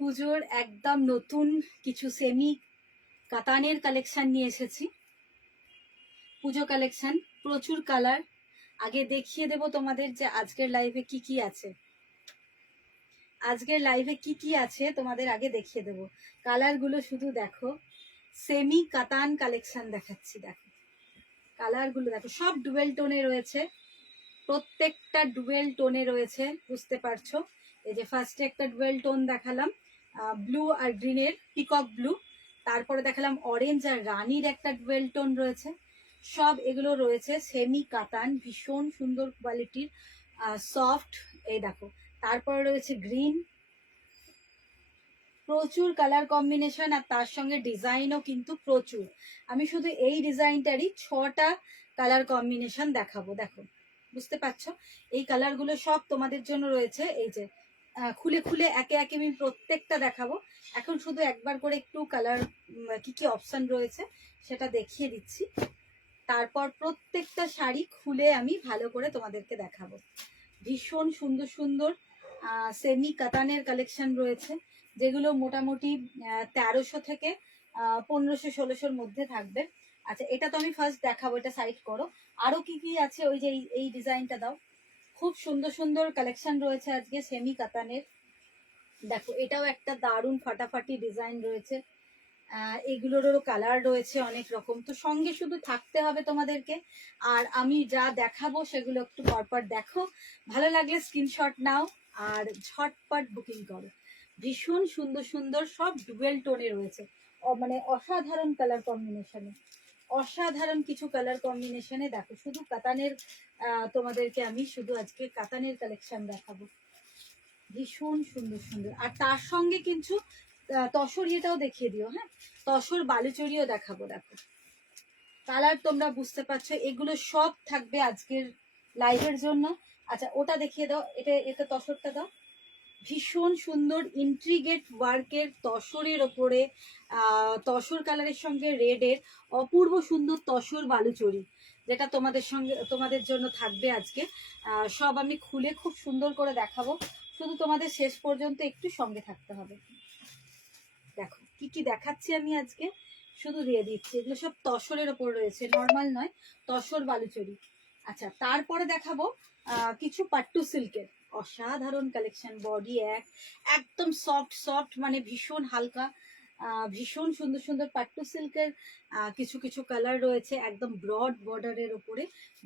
পুজোর একদম নতুন কিছু সেমি কাতানের কালেকশন নিয়ে এসেছি। পুজো কালেকশন, প্রচুর কালার। আগে দেখিয়ে দেব তোমাদের যে আজকের লাইভে কি কি আছে। আজকের লাইভে কি কি আছে তোমাদের আগে দেখিয়ে দেব। কালারগুলো শুধু দেখো, সেমি কাতান কালেকশন দেখাচ্ছি। দেখো কালারগুলো, দেখো সব ডুয়েল টোনে রয়েছে, প্রত্যেকটা ডুয়েল টোনে রয়েছে, বুঝতে পারছো। এই যে ফার্স্টে একটা ডুয়েল টোন দেখালাম, ব্লু আর গ্রিনের, পিকক ব্লু। তারপরে দেখালাম অরেঞ্জ আর রানির একটা ডুয়েল টোন রয়েছে। সব এগুলো রয়েছে সেমি কাতান, ভীষণ সুন্দর কোয়ালিটির, সফট। এই দেখো, তারপরে রয়েছে গ্রিন, প্রচুর কালার কম্বিনেশন, আর তার সঙ্গে ডিজাইনও কিন্তু প্রচুর। আমি শুধু এই ডিজাইনটারই 6টা কালার কম্বিনেশন দেখাবো। দেখো, বুঝতে পারছো, এই কালারগুলো সব তোমাদের জন্য রয়েছে। এই যে খুলে খুলে একে একে আমি প্রত্যেকটা দেখাবো। এখন শুধু একবার করে একটু কালার কি কি অপশন রয়েছে সেটা দেখিয়ে দিচ্ছি, তারপর প্রত্যেকটা শাড়ি খুলে আমি ভালো করে তোমাদেরকে দেখাবো। ভীষণ সুন্দর সুন্দর সেমি কাতানের কালেকশন রয়েছে, যেগুলো মোটামুটি 1300 থেকে 1500-1600-র মধ্যে থাকবে। আচ্ছা, এটা তো আমি ফার্স্ট দেখাবো, এটা সাইড করো। আরো কি কি আছে, ওই যে এই ডিজাইনটা দাও। খুব সুন্দর সুন্দর কালেকশন রয়েছে আজকে সেমি কাতানের। দেখো, এটাও একটা দারুণ ফাটাফাটি ডিজাইন রয়েছে। এগুলোরও কালার রয়েছে অনেক রকম। তো সঙ্গে শুধু থাকতে হবে তোমাদেরকে, আর আমি যা দেখাবো সেগুলো একটু পরপর দেখো। ভালো লাগলে স্ক্রিনশট নাও আর ঝটপট বুকিং করো। ভীষণ সুন্দর সুন্দর সব ডুয়েল টোনে রয়েছে, মানে অসাধারণ কালার কম্বিনেশনে, অসাধারণ কিছু কালার কম্বিনেশনে। দেখো, শুধু কাতানের, তোমাদেরকে আমি শুধু আজকে কাতানের কালেকশন দেখাবো। ভীষণ সুন্দর সুন্দর, আর তার সঙ্গে কিছু তসর ইয়েটাও দেখিয়ে দিও। হ্যাঁ, তসর বালুচরিও দেখাবো। দেখো কালার তোমরা বুঝতে পারছো, এগুলো সব থাকবে আজকের লাইভের জন্য। আচ্ছা, ওটা দেখিয়ে দাও, এটা তসরটা দাও। ভীষণ সুন্দর ইন্ট্রিগেট ওয়ার্কের তসরের ওপরে তসর কালারের সঙ্গে রেডের অপূর্ব সুন্দর তসর বালুচরি, যেটা তোমাদের জন্য থাকবে আজকে। সব আমি খুলে খুব সুন্দর করে দেখাবো, শুধু তোমাদের শেষ পর্যন্ত একটু সঙ্গে থাকতে হবে। দেখো কি কি দেখাচ্ছি আমি আজকে, শুধু দিয়ে দিচ্ছি। এগুলো সব তসরের ওপর রয়েছে, নর্মাল নয়, তসর বালুচরি। আচ্ছা, তারপরে দেখাবো কিছু পাট্টু সিল্কের অসাধারণ কালেকশন। বডি একদম সফট সফট, মানে ভীষণ হালকা, ভীষণ সুন্দর সুন্দর পাট্টু সিল্কের কিছু কিছু কালার রয়েছে, একদম ব্রড বর্ডারের ওপরে,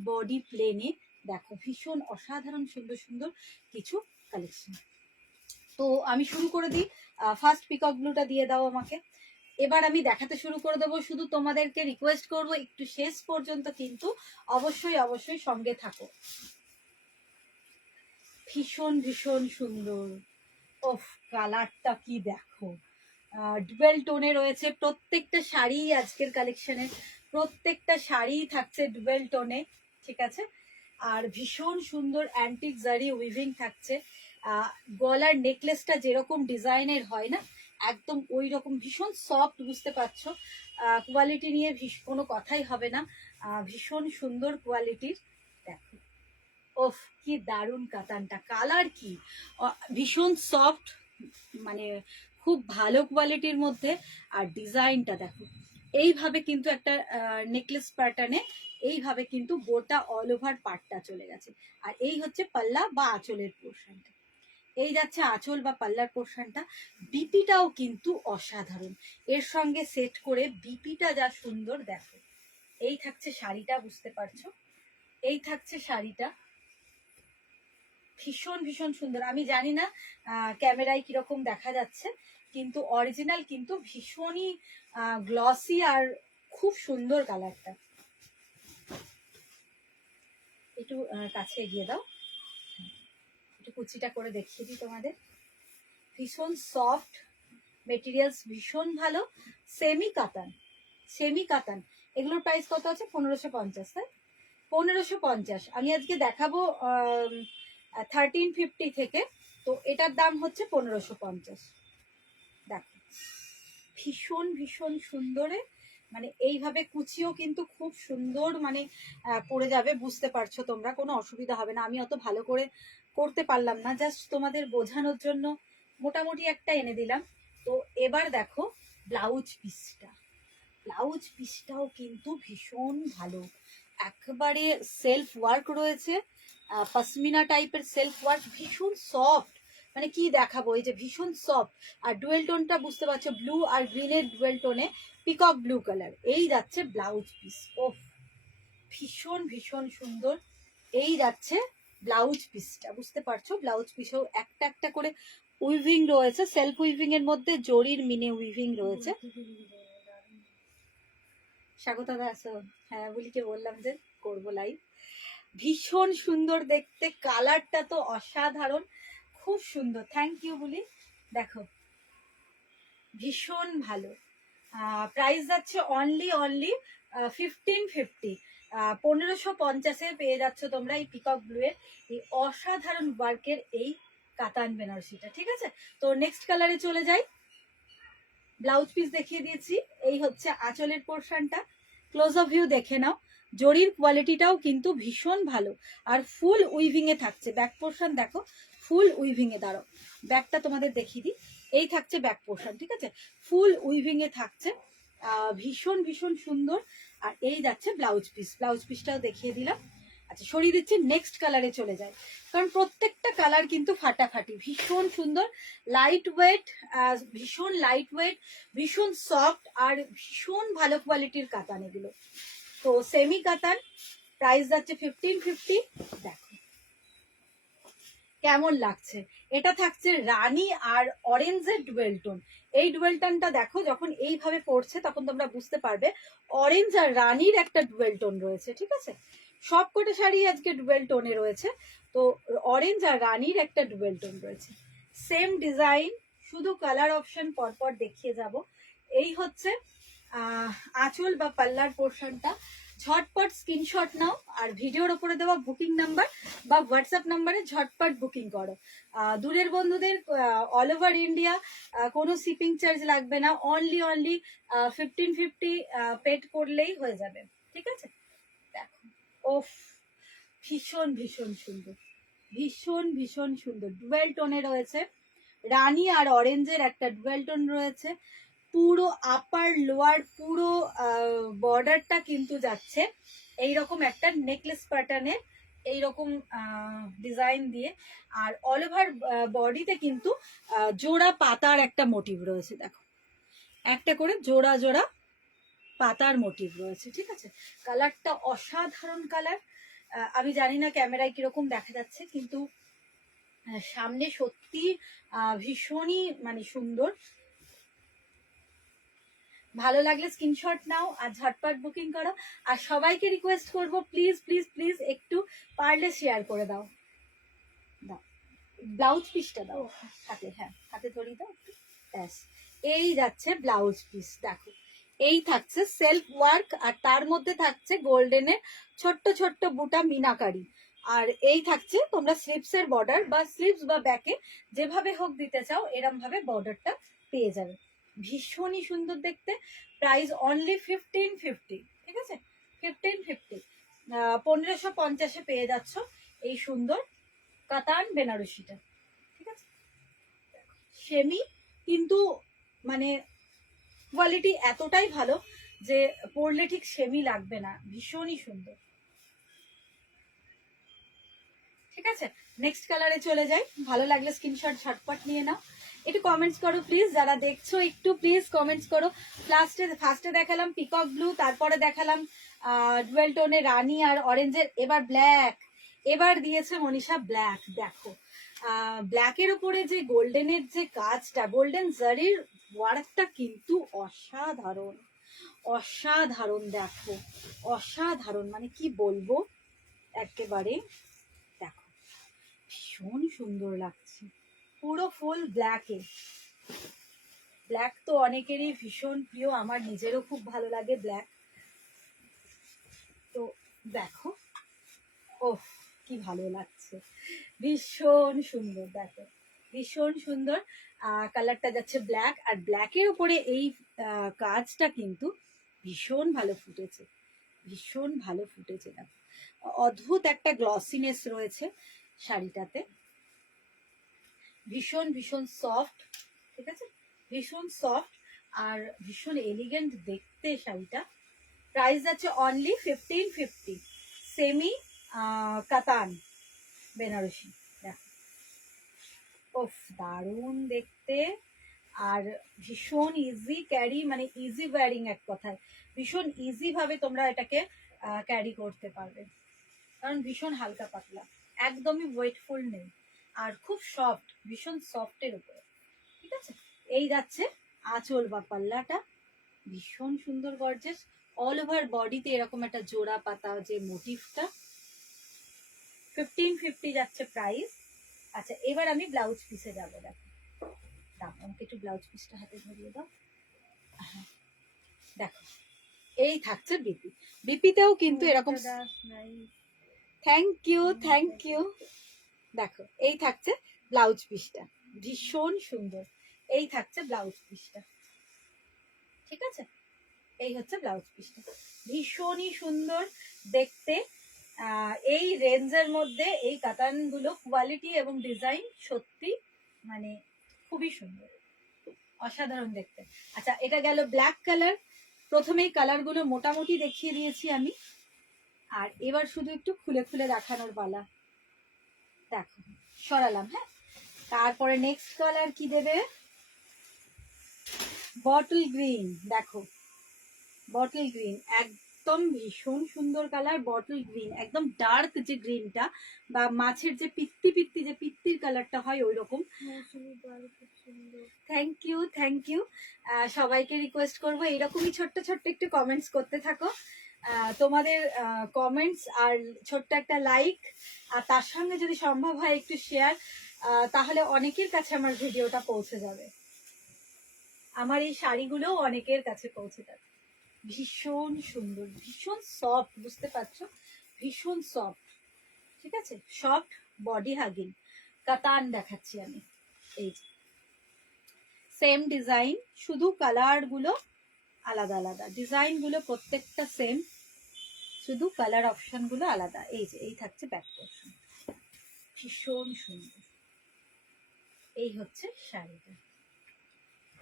বডি প্লেনে। দেখো, ভীষণ অসাধারণ সুন্দর সুন্দর কিছু কালেকশন। তো আমি শুরু করে দিই। ফার্স্ট পিকক ব্লুটা দিয়ে দাও আমাকে। এবার আমি দেখাতে শুরু করে দেবো। শুধু তোমাদেরকে রিকোয়েস্ট করব, একটু শেষ পর্যন্ত কিন্তু অবশ্যই অবশ্যই সঙ্গে থাকো। ভীষণ ভীষণ সুন্দর। ওফ, কালারটা কি দেখো, ডুয়েল টোনে রয়েছে প্রত্যেকটা শাড়ি। আজকের কালেকশনে প্রত্যেকটা শাড়ি থাকছে ডুয়েল টোনে, ঠিক আছে। আর ভীষণ সুন্দর অ্যান্টিক জারি উইভিং থাকছে। গলার নেকলেসটা যেরকম ডিজাইনের হয় না, একদম ওই রকম, ভীষণ সফট, বুঝতে পারছো। কোয়ালিটি নিয়ে কোনো কথাই হবে না, ভীষণ সুন্দর কোয়ালিটির। দেখো, ওফ কি দারুণ কাতানটা, কালার কি, ভীষণ সফট, মানে খুব ভালো কোয়ালিটির মধ্যে। আর ডিজাইনটা দেখো, এইভাবে কিন্তু একটা নেকলেস প্যাটার্নে এইভাবে কিন্তু গোটা অল ওভার পার্টটা চলে গেছে। আর এই হচ্ছে পাল্লা বা আঁচলের পোর্শনটা, এই যাচ্ছে আঁচল বা পাল্লার পোর্শনটা। বিপিটাও কিন্তু অসাধারণ, এর সঙ্গে সেট করে বিপিটা যা সুন্দর। দেখো, এই থাকছে শাড়িটা, বুঝতে পারছো, এই থাকছে শাড়িটা, ভীষণ ভীষণ সুন্দর। আমি জানি না ক্যামেরায় কিরকম দেখা যাচ্ছে, কিন্তু অরিজিনাল কিন্তু ভীষণই গ্লসি আর খুব সুন্দর কালারটা। একটু কাছে এগিয়ে দাও, একটু কুচিটা করে দেখিয়ে দিই তোমাদের। ভীষণ সফট মেটেরিয়ালস, ভীষণ ভালো, সেমি কাতান, সেমি কাতান। এগুলোর প্রাইস কত আছে? 1550, তাই 1550। আমি আজকে দেখাবো 1350 থেকে, তো এটার দাম হচ্ছে 1550। দেখো, ভীষণ ভীষণ সুন্দরে, মানে এইভাবে কুচিও কিন্তু খুব সুন্দর, মানে পড়ে যাবে, বুঝতে পারছো তোমরা, কোনো অসুবিধা হবে না। আমি অত ভালো করে করতে পারলাম না, জাস্ট তোমাদের বোঝানোর জন্য মোটামুটি একটা এনে দিলাম। তো এবার দেখো ব্লাউজ পিসটা, ব্লাউজ পিসটাও কিন্তু ভীষণ ভালো, একেবারে সেলফ ওয়ার্ক রয়েছে, পশমিনা টাইপের সেলফ ওয়ার্ক, ভীষণ সফট, মানে কি দেখাবো, এই যে ভীষণ সফট। আর ডুয়েল টোনটা বুঝতে পারছো, ব্লু আর গ্রিনের ডুয়েল টোনে পিকক ব্লু কালার, এই যাচ্ছে ব্লাউজ পিস। ওফ, ভীষণ ভীষণ সুন্দর। এই যাচ্ছে ব্লাউজ পিসটা, বুঝতে পারছো ব্লাউজ পিসেও একটা একটা করে উইভিং রয়েছে, সেলফ উইভিং এর মধ্যে জরির মিনে উইভিং রয়েছে। স্বাগতা আসো, হ্যাঁ বুলিকে বললাম যে করবো লাইভ। ভীষণ সুন্দর দেখতে, কালারটা তো অসাধারণ, খুব সুন্দর, থ্যাংক ইউ বুলি। দেখো ভীষণ ভালো। প্রাইস যাচ্ছে অনলি 1550, 1550-এ পেয়ে যাচ্ছ তোমরা এই পিকক ব্লু এর এই অসাধারণ ওয়ার্কের এই কাতান বেনারসিটা। ঠিক আছে, তো নেক্সট কালারে চলে যাই। ব্লাউজ পিস দেখিয়ে দিয়েছি, এই হচ্ছে আঁচলের পোর্শনটা, ক্লোজ অফ ভিউ দেখে নাও। জরির কোয়ালিটিটাও কিন্তু ভীষণ ভালো, আর ফুল উইভিং এ থাকছে। ব্যাক পোর্শন দেখো, ফুল উইভিং এ, দাঁড়াও ব্যাকটা তোমাদের দেখিয়ে দিই। এই থাকছে ব্যাক পোর্শন, ঠিক আছে, ফুল উইভিং এ থাকছে, ভীষণ ভীষণ সুন্দর। আর এই যাচ্ছে ব্লাউজ পিস, ব্লাউজ পিসটাও দেখিয়ে দিলাম। আচ্ছা সরিয়ে দিচ্ছি, নেক্সট কালারে চলে যায়, কারণ প্রত্যেকটা কালার কিন্তু ফাটাফাটি, ভীষণ সুন্দর, লাইট ওয়েট, ভীষণ লাইট ওয়েট, ভীষণ সফট, আর ভীষণ ভালো কোয়ালিটির কাতান এগুলো। তো সেমি কাতান, প্রাইস যাচ্ছে 1550। দেখো কেমন লাগছে, এটা থাকছে রানী আর অরেঞ্জের ডুয়েল টোন। এই ডুয়েল টোনটা দেখো, যখন এইভাবে পড়ছে তখন তোমরা বুঝতে পারবে অরেঞ্জ আর রানীর একটা ডুয়েল টোন রয়েছে। ঠিক আছে, সব কটা শাড়ি আজকে ডুয়েল টোনে রয়েছে, তো অরেঞ্জ আর রানীর একটা ডুয়েল টোন রয়েছে, সেম ডিজাইন, শুধু কালার অপশন পরপর দেখিয়ে যাব। এই হচ্ছে আঁচল বা পাল্লার পোর্শনটা। ঝটপট স্ক্রিনশট নাও, আর ভিডিওর ওপরে দেওয়া বুকিং নাম্বার বা হোয়াটসঅ্যাপ নাম্বারে ঝটপট বুকিং করো। দূরের বন্ধুদের অল ওভার ইন্ডিয়া কোনো শিপিং চার্জ লাগবে না, অনলি 1550 পেড করলেই হয়ে যাবে। ঠিক আছে, দেখো ওফ, ভীষণ ভীষণ সুন্দর, ভীষণ ভীষণ সুন্দর, ডুয়েল টোনে রয়েছে, রানী আর অরেঞ্জের একটা ডুয়েল টোন রয়েছে, পুরো আপার লোয়ার পুরো বর্ডারটা কিন্তু যাচ্ছে এইরকম একটা নেকলেস প্যাটার্নের, এইরকম ডিজাইন দিয়ে, আর অল ওভার বডিতে কিন্তু জোড়া পাতার একটা মোটিভ রয়েছে। দেখো একটা করে জোড়া জোড়া পাতার মোটিভ রয়েছে। ঠিক আছে, কালারটা অসাধারণ কালার। আমি জানি না ক্যামেরায় কিরকম দেখা যাচ্ছে, কিন্তু সামনে সত্যি ভীষণই মানে সুন্দর। ভালো লাগলে স্ক্রিনশট নাও আর ঝটপট বুকিং করো। আর সবাইকে রিকোয়েস্ট করবো, প্লিজ প্লিজ প্লিজ একটু পারলে শেয়ার করে দাও। দাও ব্লাউজ পিসটা দাও হাতে, হ্যাঁ হাতে ধরিয়ে দাও একটু, ব্যাস। এই যাচ্ছে ব্লাউজ পিস, দেখো এই থাকছে সেলফ ওয়ার্ক, আর তার মধ্যে থাকছে গোল্ডেনের ছোট্ট ছোট্ট বুটা মিনাকারি, আর এই থাকছে তোমরা স্লিপসের বর্ডার, বা স্লিপস বা ব্যাকে যেভাবে হোক দিতে চাও এরম ভাবে বর্ডারটা পেয়ে যাবে, ভীষণই সুন্দর দেখতে। Price only 1550। ঠিক আছে, 1550, 1550-এ পেয়ে যাচ্ছ এই সুন্দর কাতান বেনারসিটা। ঠিক আছে, সেমি, কিন্তু মানে কোয়ালিটি এতটাই ভালো যে পরলে ঠিক সেমি লাগবে না, ভীষণই সুন্দর। ঠিক আছে, নেক্সট কালারে চলে যাই। ভালো লাগলে স্ক্রিনশট ঝটপট নিয়ে নাও, একটু কমেন্টস করো প্লিজ, যারা দেখছো একটু প্লিজ কমেন্টস করো। ফার্স্টে দেখালাম পিকক ব্লু, তারপরে দেখালাম ডুয়েল টোনে রানী আর অরেঞ্জের, এবার ব্ল্যাক, এবার দিয়েছে মনীষা ব্ল্যাক। দেখো ব্ল্যাকের উপরে যে গোল্ডেনের যে কাজটা, গোল্ডেন জারির ওয়ার্কটা কিন্তু অসাধারণ, অসাধারণ, দেখো অসাধারণ, মানে কি বলবো, একেবারে দেখো ভীষণ সুন্দর লাগছে, পুরো ফুল ব্ল্যাকে। ব্ল্যাক তো অনেকেরই ভীষণ প্রিয়, আমার নিজেরও খুব ভালো লাগে ব্ল্যাক। তো দেখো ওহ কি ভালো লাগছে, ভীষণ সুন্দর, দেখো ভীষণ সুন্দর। কালারটা যাচ্ছে ব্ল্যাক, আর ব্ল্যাকের উপরে এই কাজটা কিন্তু ভীষণ ভালো ফুটেছে, ভীষণ ভালো ফুটেছে। দেখো অদ্ভুত একটা গ্লসিনেস রয়েছে শাড়িটাতে, ভীষণ ভীষণ সফট, ঠিক আছে, ভীষণ সফট আর ভীষণ এলিগেন্ট দেখতে শাড়িটা। প্রাইস আছে অনলি 1550, সেমি কাতান বেনারসি। দেখো, ওফ দারুণ দেখতে আর ভীষণ ইজি ক্যারি, মানে ইজি ওয়্যারিং এক কথায়, ভীষণ ইজি ভাবে তোমরা এটাকে ক্যারি করতে পারবে, কারণ ভীষণ হালকা পাতলা, একদমই ওয়েটফুল নেই আর খুব সফট, ভীষণ সফটের উপরে, ঠিক আছে। এই যাচ্ছে আঁচল বা পাল্লাটা, ভীষণ সুন্দর গর্জেস, অল ওভার বডিতে এরকম একটা জোড়া পাতা যে মোটিভটা। 1550 যাচ্ছে প্রাইস। আচ্ছা, এবার আমি ব্লাউজ পিসে যাবো। দেখো, দাও আমাকে একটু ব্লাউজ পিসটা হাতে ধরিয়ে দাও। হ্যাঁ, দেখো এই থাকছে বিপি, বিপিতেও কিন্তু এরকম, থ্যাংক ইউ থ্যাংক ইউ। দেখো এই থাকছে ব্লাউজ পিসটা, ভীষণ সুন্দর, এই থাকছে ব্লাউজ পিসটা, ঠিক আছে, এই হচ্ছে ব্লাউজ পিসটা, ভীষণই সুন্দর দেখতে। এই রেঞ্জের মধ্যে এই কাতানগুলো কোয়ালিটি এবং ডিজাইন সত্যি মানে খুবই সুন্দর, অসাধারণ দেখতে। আচ্ছা, এটা গেল ব্ল্যাক কালার, প্রথমেই কালারগুলো মোটামুটি দেখিয়ে দিয়েছি আমি, আর এবার শুধু একটু খুলে খুলে দেখানোর পালা। দেখো সরালাম, হ্যাঁ, তারপরে নেক্সট কালার কি দেবে, বটল গ্রিন। দেখো বটল গ্রিন একদম ভীষণ সুন্দর কালার, বটল গ্রিন একদম ডার্ক যে গ্রিনটা বা মাছের যে পিত্তি পিত্তি যে পিত্তির কালারটা হয় ওই রকম। Thank you thank you. সবাইকে রিকোয়েস্ট করবো এইরকমই ছোট্ট ছোট্ট একটু কমেন্টস করতে থাকো, তোমাদের কমেন্টস আর ছোট্ট একটা লাইক আর তার সঙ্গে যদি সম্ভব হয় একটু শেয়ার, তাহলে অনেকের কাছে আমার ভিডিওটা পৌঁছে যাবে, আমার এই শাড়িগুলোও অনেকের কাছে পৌঁছে যাবে। ভীষণ সুন্দর, ভীষণ সফট, বুঝতে পারছো, ভীষণ সফট, ঠিক আছে, সফট বডি হাগিং কাতান দেখাচ্ছি আমি। এই যে সেম ডিজাইন, শুধু কালার গুলো আলাদা আলাদা, ডিজাইন গুলো প্রত্যেকটা সেম, শুধু কালার অপশন গুলো আলাদা। এই যে এই থাকছে ব্যাক পোর্শন, ভীষণ সুন্দর, এই হচ্ছে শাড়িটা।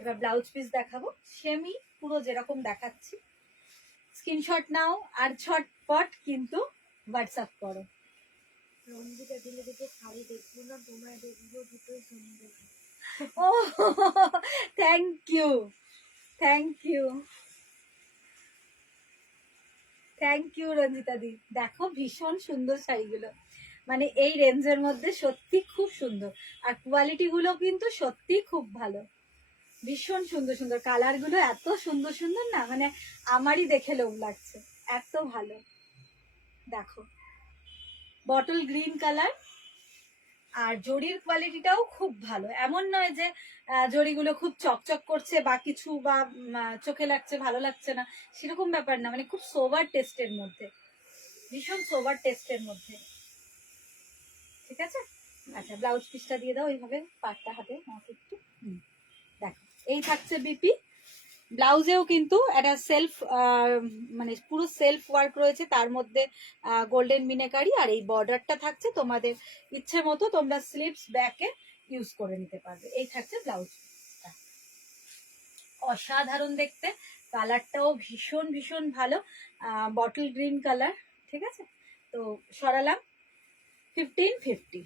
এবার ব্লাউজ পিস দেখাবো, সেমি পুরো যেরকম দেখাচ্ছি, স্ক্রিনশট নাও আর ঝটপট কিন্তু হোয়াটসঅ্যাপ করো। রঞ্জিতা দিলে দেখে শাড়ি দেখবো না, তোমায় দেখবো, দুটোই সুন্দর। ও thank you thank you thank you Ranjita দি। দেখো ভীষণ সুন্দর শাড়িগুলো, মানে এই রেঞ্জের মধ্যে সত্যি খুব সুন্দর, আর কোয়ালিটি গুলো কিন্তু সত্যি খুব ভালো, ভীষণ সুন্দর সুন্দর কালার গুলো, এত সুন্দর সুন্দর না, মানে আমারই দেখে লোভ লাগছে, এত ভালো। দেখো বটল গ্রিন কালার, আর জরির কোয়ালিটিটাও খুব ভালো, এমন নয় যে জরিগুলো খুব চকচক করছে বা কিছু বা চোখে লাগছে ভালো লাগছে না, সেরকম ব্যাপার না, মানে খুব সোবার টেস্টের মধ্যে, ভীষণ সোবার টেস্টের মধ্যে, ঠিক আছে। আচ্ছা, ব্লাউজ পিসটা দিয়ে দাও এইভাবে, পাটটা হাতে আমাকে একটু। দেখো এই থাকছে বিপি, ব্লাউজেও কিন্তু একটা সেলফ মানে পুরো সেলফ ওয়ার্ক রয়েছে, তার মধ্যে গোল্ডেন মিনাকারি, আর এই বর্ডারটা থাকছে তোমাদের ইচ্ছে মতো, তোমরা স্লিভস ব্যাকে ইউজ করে নিতে পারবে। এই থাকছে ব্লাউজ, অসাধারণ দেখতে, কালারটাও ভীষণ ভীষণ ভালো, বটল গ্রিন কালার, ঠিক আছে। তো সরালাম 1550,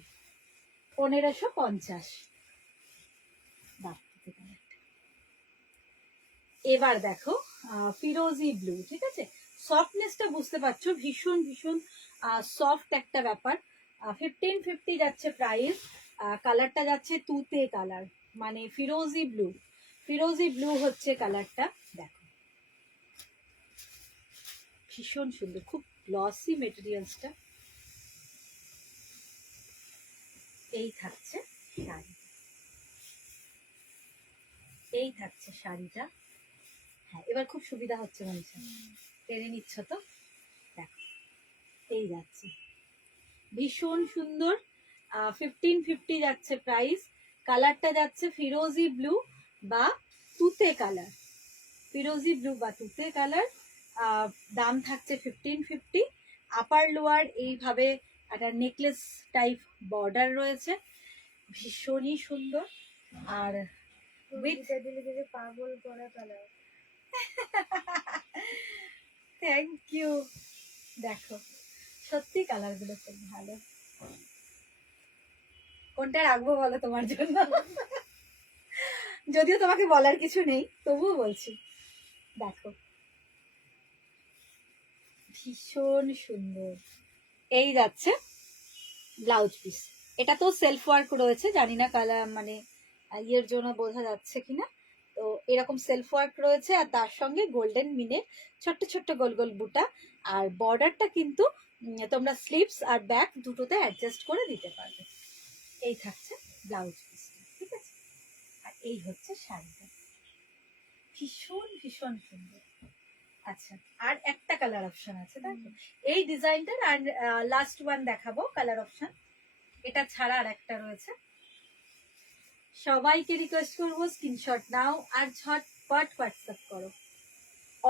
1550। এবার দেখো ফিরোজি ব্লু, ঠিক আছে, সফটনেসটা বুঝতে পারছো, ভীষণ ভীষণ সফট একটা ব্যাপার। 1550 যাচ্ছে প্রাইস, কালারটা যাচ্ছে তুতে কালার, মানে ফিরোজি ব্লু, ফিরোজি ব্লু হচ্ছে কালারটা। দেখো ভীষণ সুন্দর, খুব গ্লসি মেটেরিয়ালসটা। এই থাকছে শাড়ি, এই থাকছে শাড়িটা। হ্যাঁ, এবার খুব সুবিধা হচ্ছে মনীষা, টেনে নিচ্ছ তো, দেখো এই যাচ্ছে, ভীষণ সুন্দর। 1550 যাচ্ছে প্রাইস, কালারটা যাচ্ছে ফিরোজি ব্লু বা তুতে কালার, ফিরোজি ব্লু বা তুতে কালার, দাম থাকছে 1550। আপার লোয়ার এইভাবে একটা নেকলেস টাইপ বর্ডার রয়েছে, ভীষণই সুন্দর। আর রঞ্জিতা দিলে দিকে পাগল করা কালার। Thank you. দেখো সত্যি কালারগুলো খুব ভালো। কোনটা রাখবো বলো তোমার জন্য? যদিও তোমাকে বলার কিছু নেই, তবুও বলছি। দেখো ভীষণ সুন্দর। এই যাচ্ছে ব্লাউজ পিস। এটা তো সেলফ ওয়ার্ক রয়েছে, জানি না কালার মানে ইয়ের জন্য বোঝা যাচ্ছে কিনা। তো এরকম সেলফ ওয়ার্ক রয়েছে, আর তার সঙ্গে গোল্ডেন মিনের ছোট্ট ছোট্ট গোল গোল বুটা। আর বর্ডারটা কিন্তু তোমরা স্লিভস আর ব্যাক দুটোতে অ্যাডজাস্ট করে দিতে পারবে। এই থাকছে ব্লাউজ পিস, ঠিক আছে। আর এই হচ্ছে শাড়িটা, ভীষণ ভীষণ সুন্দর। আচ্ছা, আর একটা কালার অপশন আছে, তাই তো? এই ডিজাইনটার আর লাস্ট ওয়ান দেখাবো কালার অপশন। এটা ছাড়া আর একটা রয়েছে। সবাইকে রিকোয়েস্ট করবো স্ক্রিনশট নাও আর ঝটপট হোয়াটসঅ্যাপ করো।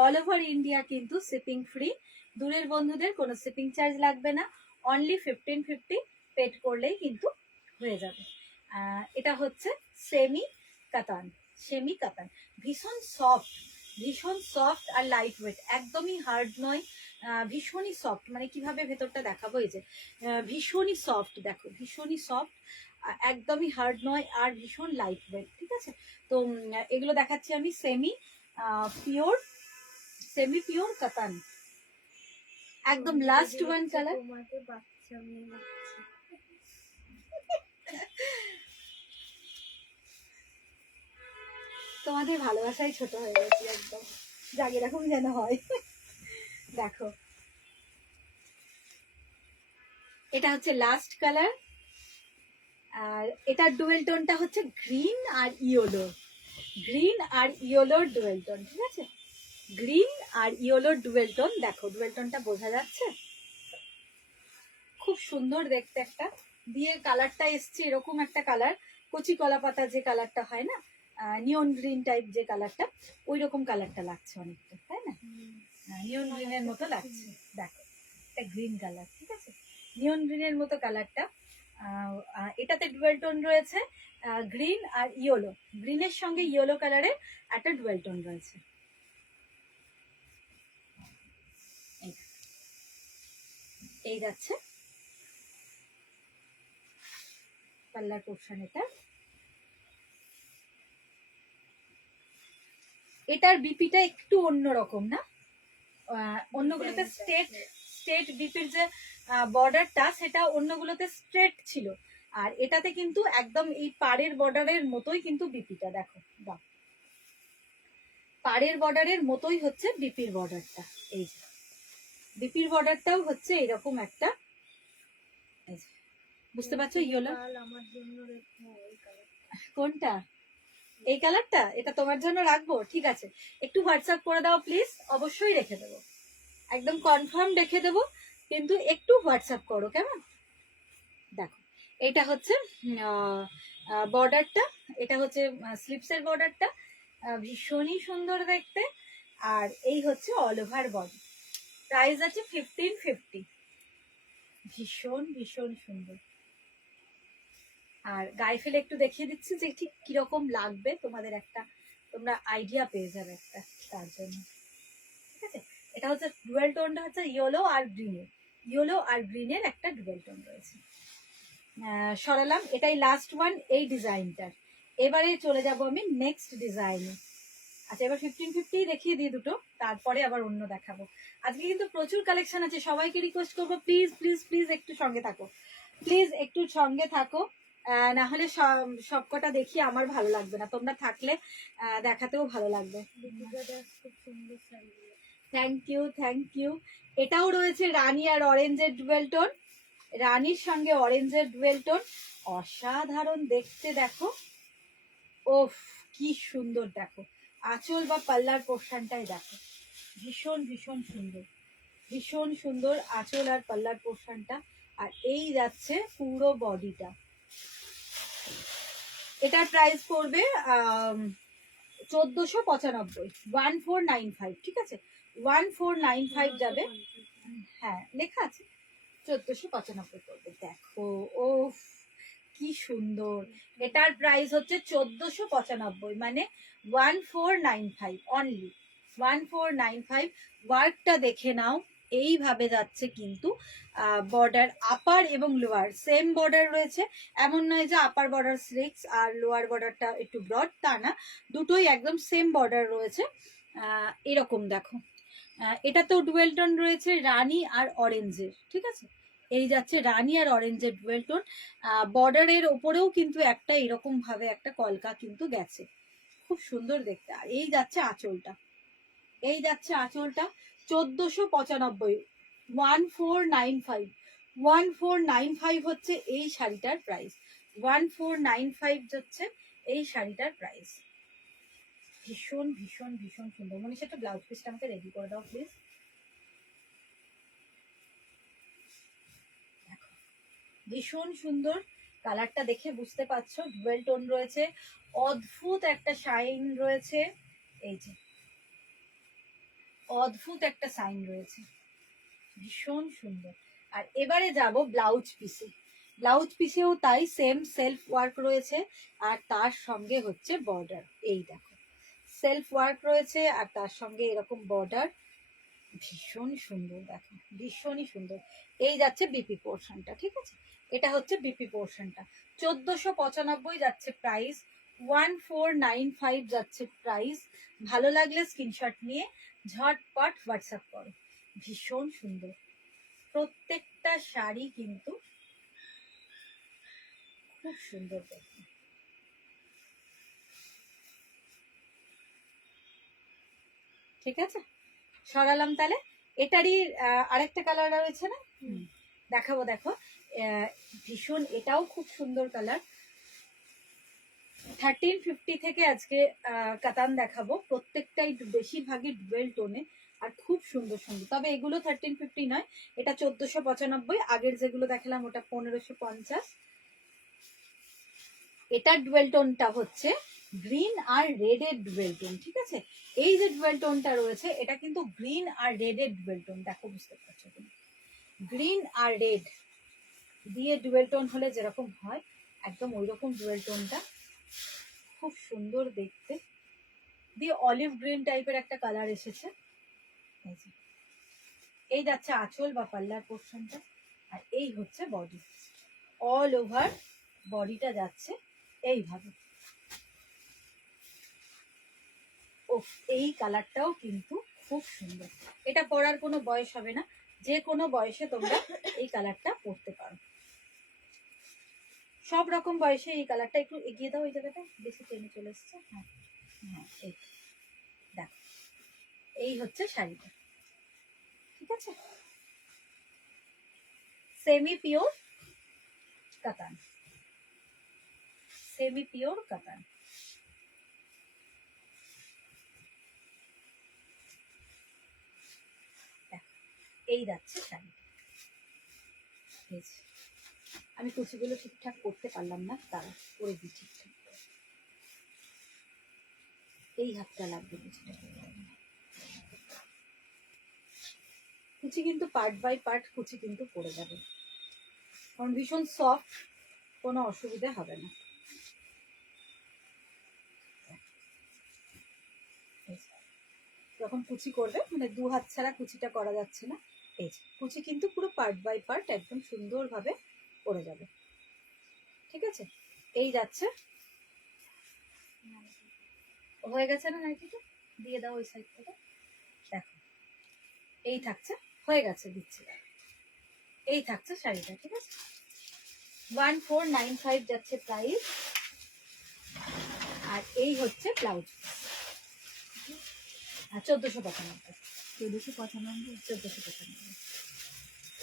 অল ওভার ইন্ডিয়া কিন্তু শিপিং ফ্রি। দূরের বন্ধুদের কোনো শিপিং চার্জ লাগবে না, অনলি 1550 পেড করলেই কিন্তু হয়ে যাবে। এটা হচ্ছে সেমি কাতান। সেমি কাতান ভীষণ সফট, ভীষণ সফট আর লাইট ওয়েট, একদমই হার্ড নয়, ভীষণই সফট। মানে কিভাবে ভেতরটা দেখাবো, এই যে ভীষণই সফট, দেখো ভীষণই সফট, একদমই হার্ড নয়, আর ভীষণ লাইট ওয়েট, ঠিক আছে। তো এগুলো দেখাচ্ছি আমি সেমি পিওর, সেমি পিওর কাতান, একদম লাস্ট ওয়ান কালার। তোমাকে বাচ্চা মেয়ে লাগছে। তোমাদের ভালোবাসাই ছোট হয়ে গেছে একদম, যাক এরকম যেন হয়। দেখো এটা হচ্ছে লাস্ট কালার, আর এটার ডুয়েল টোনটা হচ্ছে গ্রিন আর ইয়েলো, গ্রিন আর ইয়েলোর ডুয়েল টোন, ঠিক আছে। গ্রিন আর ইয়েলোর ডুয়েল টোন, দেখো ডুয়েল টোনটা বোঝা যাচ্ছে, খুব সুন্দর দেখতে। একটা বিয়ের কালারটা এসছে এরকম একটা কালার, কচি কলা পাতা যে কালারটা হয় না, নিয়ন গ্রিন টাইপ যে কালারটা, ওই রকম কালারটা লাগছে অনেকটা, তাই না? নিয়ন গ্রিনের মতো লাগছে। দেখো এটা গ্রিন কালার, ঠিক আছে, নিয়ন গ্রিনের মতো কালারটা। এটাতে ডুয়েল টোন রয়েছে, গ্রিন আর ইয়েলো, গ্রিনের সঙ্গে ইয়েলো কালারের একটা ডুয়েল টোন রয়েছে। এই যাচ্ছে পাল্লার পোর্শন। এটার বিপিটা একটু অন্যরকম না, অন্যগুলোতে স্টেট স্টেট বিপির যে বর্ডারটা সেটা অন্যগুলোতে স্ট্রেট ছিল, আর এটাতে কিন্তু একদম এই পাড়ের বর্ডারের মতোই কিন্তু বিপিটা, দেখো বাহ, পাড়ের বর্ডারের মতোই হচ্ছে বিপির বর্ডারটা। এই যে বিপির বর্ডারটাও হচ্ছে এরকম একটা, এই যে বুঝতে পারছো ইয়েলো। আমার জন্য রেখো ওই কালার। কোনটা? এই কালারটা? এটা তোমার জন্য রাখবো, ঠিক আছে। একটু হোয়াটসঅ্যাপ করে দাও প্লিজ, অবশ্যই রেখে দেবো, একদম কনফার্ম রেখে দেবো, কিন্তু একটু হোয়াটসঅ্যাপ করো, কেমন? দেখো এটা হচ্ছে বর্ডারটা, এটা হচ্ছে স্লিপসের বর্ডারটা, ভীষণই সুন্দর দেখতে। আর এই হচ্ছে অল ওভার বডি, প্রাইস আছে 1550, ভীষণ ভীষণ সুন্দর। আর গায়ে ফেলে একটু দেখিয়ে দিচ্ছি যে ঠিক কিরকম লাগবে, তোমাদের একটা তোমরা আইডিয়া পেয়ে যাবে একটা, তার জন্য, ঠিক আছে। এটা হচ্ছে ডুয়েল টোনটা হচ্ছে ইয়েলো আর গ্রিনের, ইয়েলো আর গ্রিনের একটা ডুয়েল টোন রয়েছে। সরালাম, এটাই লাস্ট ওয়ান এই ডিজাইনটার। এবারে চলে যাব আমি নেক্সট ডিজাইনে। আচ্ছা এবার 1550 দেখিয়ে দিই দুটো, তারপরে আবার অন্য দেখাবো। আজকে কিন্তু প্রচুর কালেকশন আছে, সবাইকে রিকোয়েস্ট করবো প্লিজ প্লিজ প্লিজ একটু সঙ্গে থাকো, প্লিজ একটু সঙ্গে থাকো, না হলে সবকটা দেখিয়ে আমার ভালো লাগবে না, তোমরা থাকলে দেখাতেও ভালো লাগবে। খুব সুন্দর sari. Thank you thank you. এটাও রয়েছে রানী আর অরেঞ্জের ডুয়েল টোন, রানীর সঙ্গে অরেঞ্জের ডুয়েল টোন, অসাধারণ দেখতে। দেখো ওফ কি সুন্দর, দেখো আঁচল বা পাল্লার পোর্শনটাই দেখো, ভীষণ ভীষণ সুন্দর, ভীষণ সুন্দর আঁচল আর পাল্লার পোর্শনটা। আর এই যাচ্ছে পুরো বডিটা। এটার প্রাইস পড়বে 1495, 1495, ঠিক আছে, 1495 যাবে। হ্যাঁ লেখা আছে 1495 পড়বে। দেখো ও কি সুন্দর। এটার প্রাইস হচ্ছে 1495, মানে 1495 অনলি, 1495। ওয়ার্কটা দেখে নাও, এইভাবে যাচ্ছে কিন্তু বর্ডার আপার এবং লোয়ার সেম বর্ডার রয়েছে। এমন নয় যে আপার বর্ডার স্লিক্স আর লোয়ার বর্ডারটা একটু ব্রড, তা না, দুটোই একদম সেম বর্ডার রয়েছে। এরকম দেখো, এটা তো ডুয়েল টোন রয়েছে রানী আর অরেঞ্জের, ঠিক আছে। এই যাচ্ছে রানী আর অরেঞ্জের ডুয়েল টোন। বর্ডারের ওপরেও কিন্তু একটা এরকম ভাবে একটা কলকা কিন্তু গেছে, খুব সুন্দর দেখতে। আর এই যাচ্ছে আঁচলটা, এই যাচ্ছে আঁচলটা 1495, 1495, 1495 হচ্ছে এই শাড়িটার প্রাইস, 1495 হচ্ছে এই শাড়িটার প্রাইস। ভীষণ ভীষণ ভীষণ সুন্দর। মনীষা, একটা ব্লাউজ পিসটা আমাকে রেডি করে দাও প্লিজ। দেখো ভীষণ সুন্দর, কালারটা দেখে বুঝতে পারছো ডুয়েল টোন রয়েছে, অদ্ভুত একটা শাইন রয়েছে, এই যে অদ্ভুত একটা সাইন রয়েছে, ভীষণ সুন্দর। আর এবারে যাব ব্লাউজ পিসে। ব্লাউজ পিসেও তাই সেম সেলফ ওয়ার্ক রয়েছে, আর তার সঙ্গে হচ্ছে বর্ডার। এই দেখো সেলফ ওয়ার্ক রয়েছে আর তার সঙ্গে এরকম বর্ডার, ভীষণ সুন্দর, দেখো ভীষণই সুন্দর। এই যাচ্ছে বিপি পোর্শনটা, ঠিক আছে, এটা হচ্ছে বিপি পোর্শনটা। 1495 যাচ্ছে প্রাইস, 1495 যাচ্ছে প্রাইস। ভালো লাগলে স্ক্রিনশট নিয়ে ঝটপট হোয়াটসঅ্যাপ করো। ভীষণ সুন্দর, প্রত্যেকটা শাড়ি কিন্তু খুব সুন্দর দেখতে। ঠিক আছে, সরালাম তাহলে। এটারই আরেকটা কালার রয়েছে না, দেখাবো, দেখো ভীষণ, এটাও খুব সুন্দর কালার। 1350 থেকে আজকে কাতান দেখাবো, প্রত্যেকটাই বেশিরভাগই ডুয়েল টোনে আর খুব সুন্দর সুন্দর। তবে এগুলো 1350 নয়, এটা 1495। আগের যেগুলো দেখালাম ওটা 1550। এটার ডুয়েল টোনটা হচ্ছে গ্রিন আর রেড এর ডুয়েল টোন, ঠিক আছে। এই যে ডুয়েল টোনটা রয়েছে এটা কিন্তু গ্রিন আর রেড এর ডুয়েল টোন, দেখো বুঝতে পারছো তুমি, গ্রিন আর রেড দিয়ে ডুয়েল টোন হলে যেরকম হয় একদম ওই রকম ডুয়েল টোনটা, খুব সুন্দর দেখতে। দিয়ে অলিভ গ্রিন টাইপের একটা কালার এসেছে। এই যাচ্ছে আঁচল বা পাল্লার পোর্শনটা, আর এই হচ্ছে বডি, অল ওভার বডিটা যাচ্ছে এইভাবে। ও, এই কালারটাও কিন্তু খুব সুন্দর। এটা পরার কোনো বয়স হবে না, যে কোনো বয়সে তোমরা এই কালারটা পরতে পারো, সব রকম বয়সে এই কালারটা। একটু এগিয়ে দাও, এই জায়গাটা বেশি টেনে চলে এসছে। হ্যাঁ হ্যাঁ, এই দেখো, এই হচ্ছে শাড়িটা, ঠিক আছে। সেমি পিওর কাতান, সেমি পিওর কাতান। এই যাচ্ছে শাড়ি। আমি কুচিগুলো ঠিকঠাক করতে পারলাম না, তারা করে দিই ঠিকঠাক। এই হাতটা লাগবে কুচিটা, কুচি কিন্তু পার্ট বাই পার্ট কুচি কিন্তু পড়ে যাবে, কারণ ভীষণ সফট, কোনো অসুবিধা হবে না। যখন কুচি করবে, মানে দু হাত ছাড়া কুচিটা করা যাচ্ছে না, এই কুচি কিন্তু পুরো পার্ট বাই পার্ট একদম সুন্দরভাবে পড়ে যাবে, ঠিক আছে। এই যাচ্ছে, হয়ে গেছে না নাইটিটা, দিয়ে দাও ওই সাইড থেকে, দেখো এই থাকছে, হয়ে গেছে, দিচ্ছি। এই থাকছে শাড়িটা, ঠিক আছে। 1495 যাচ্ছে প্রাইস। আর এই হচ্ছে ব্লাউজ, 1495, 1495।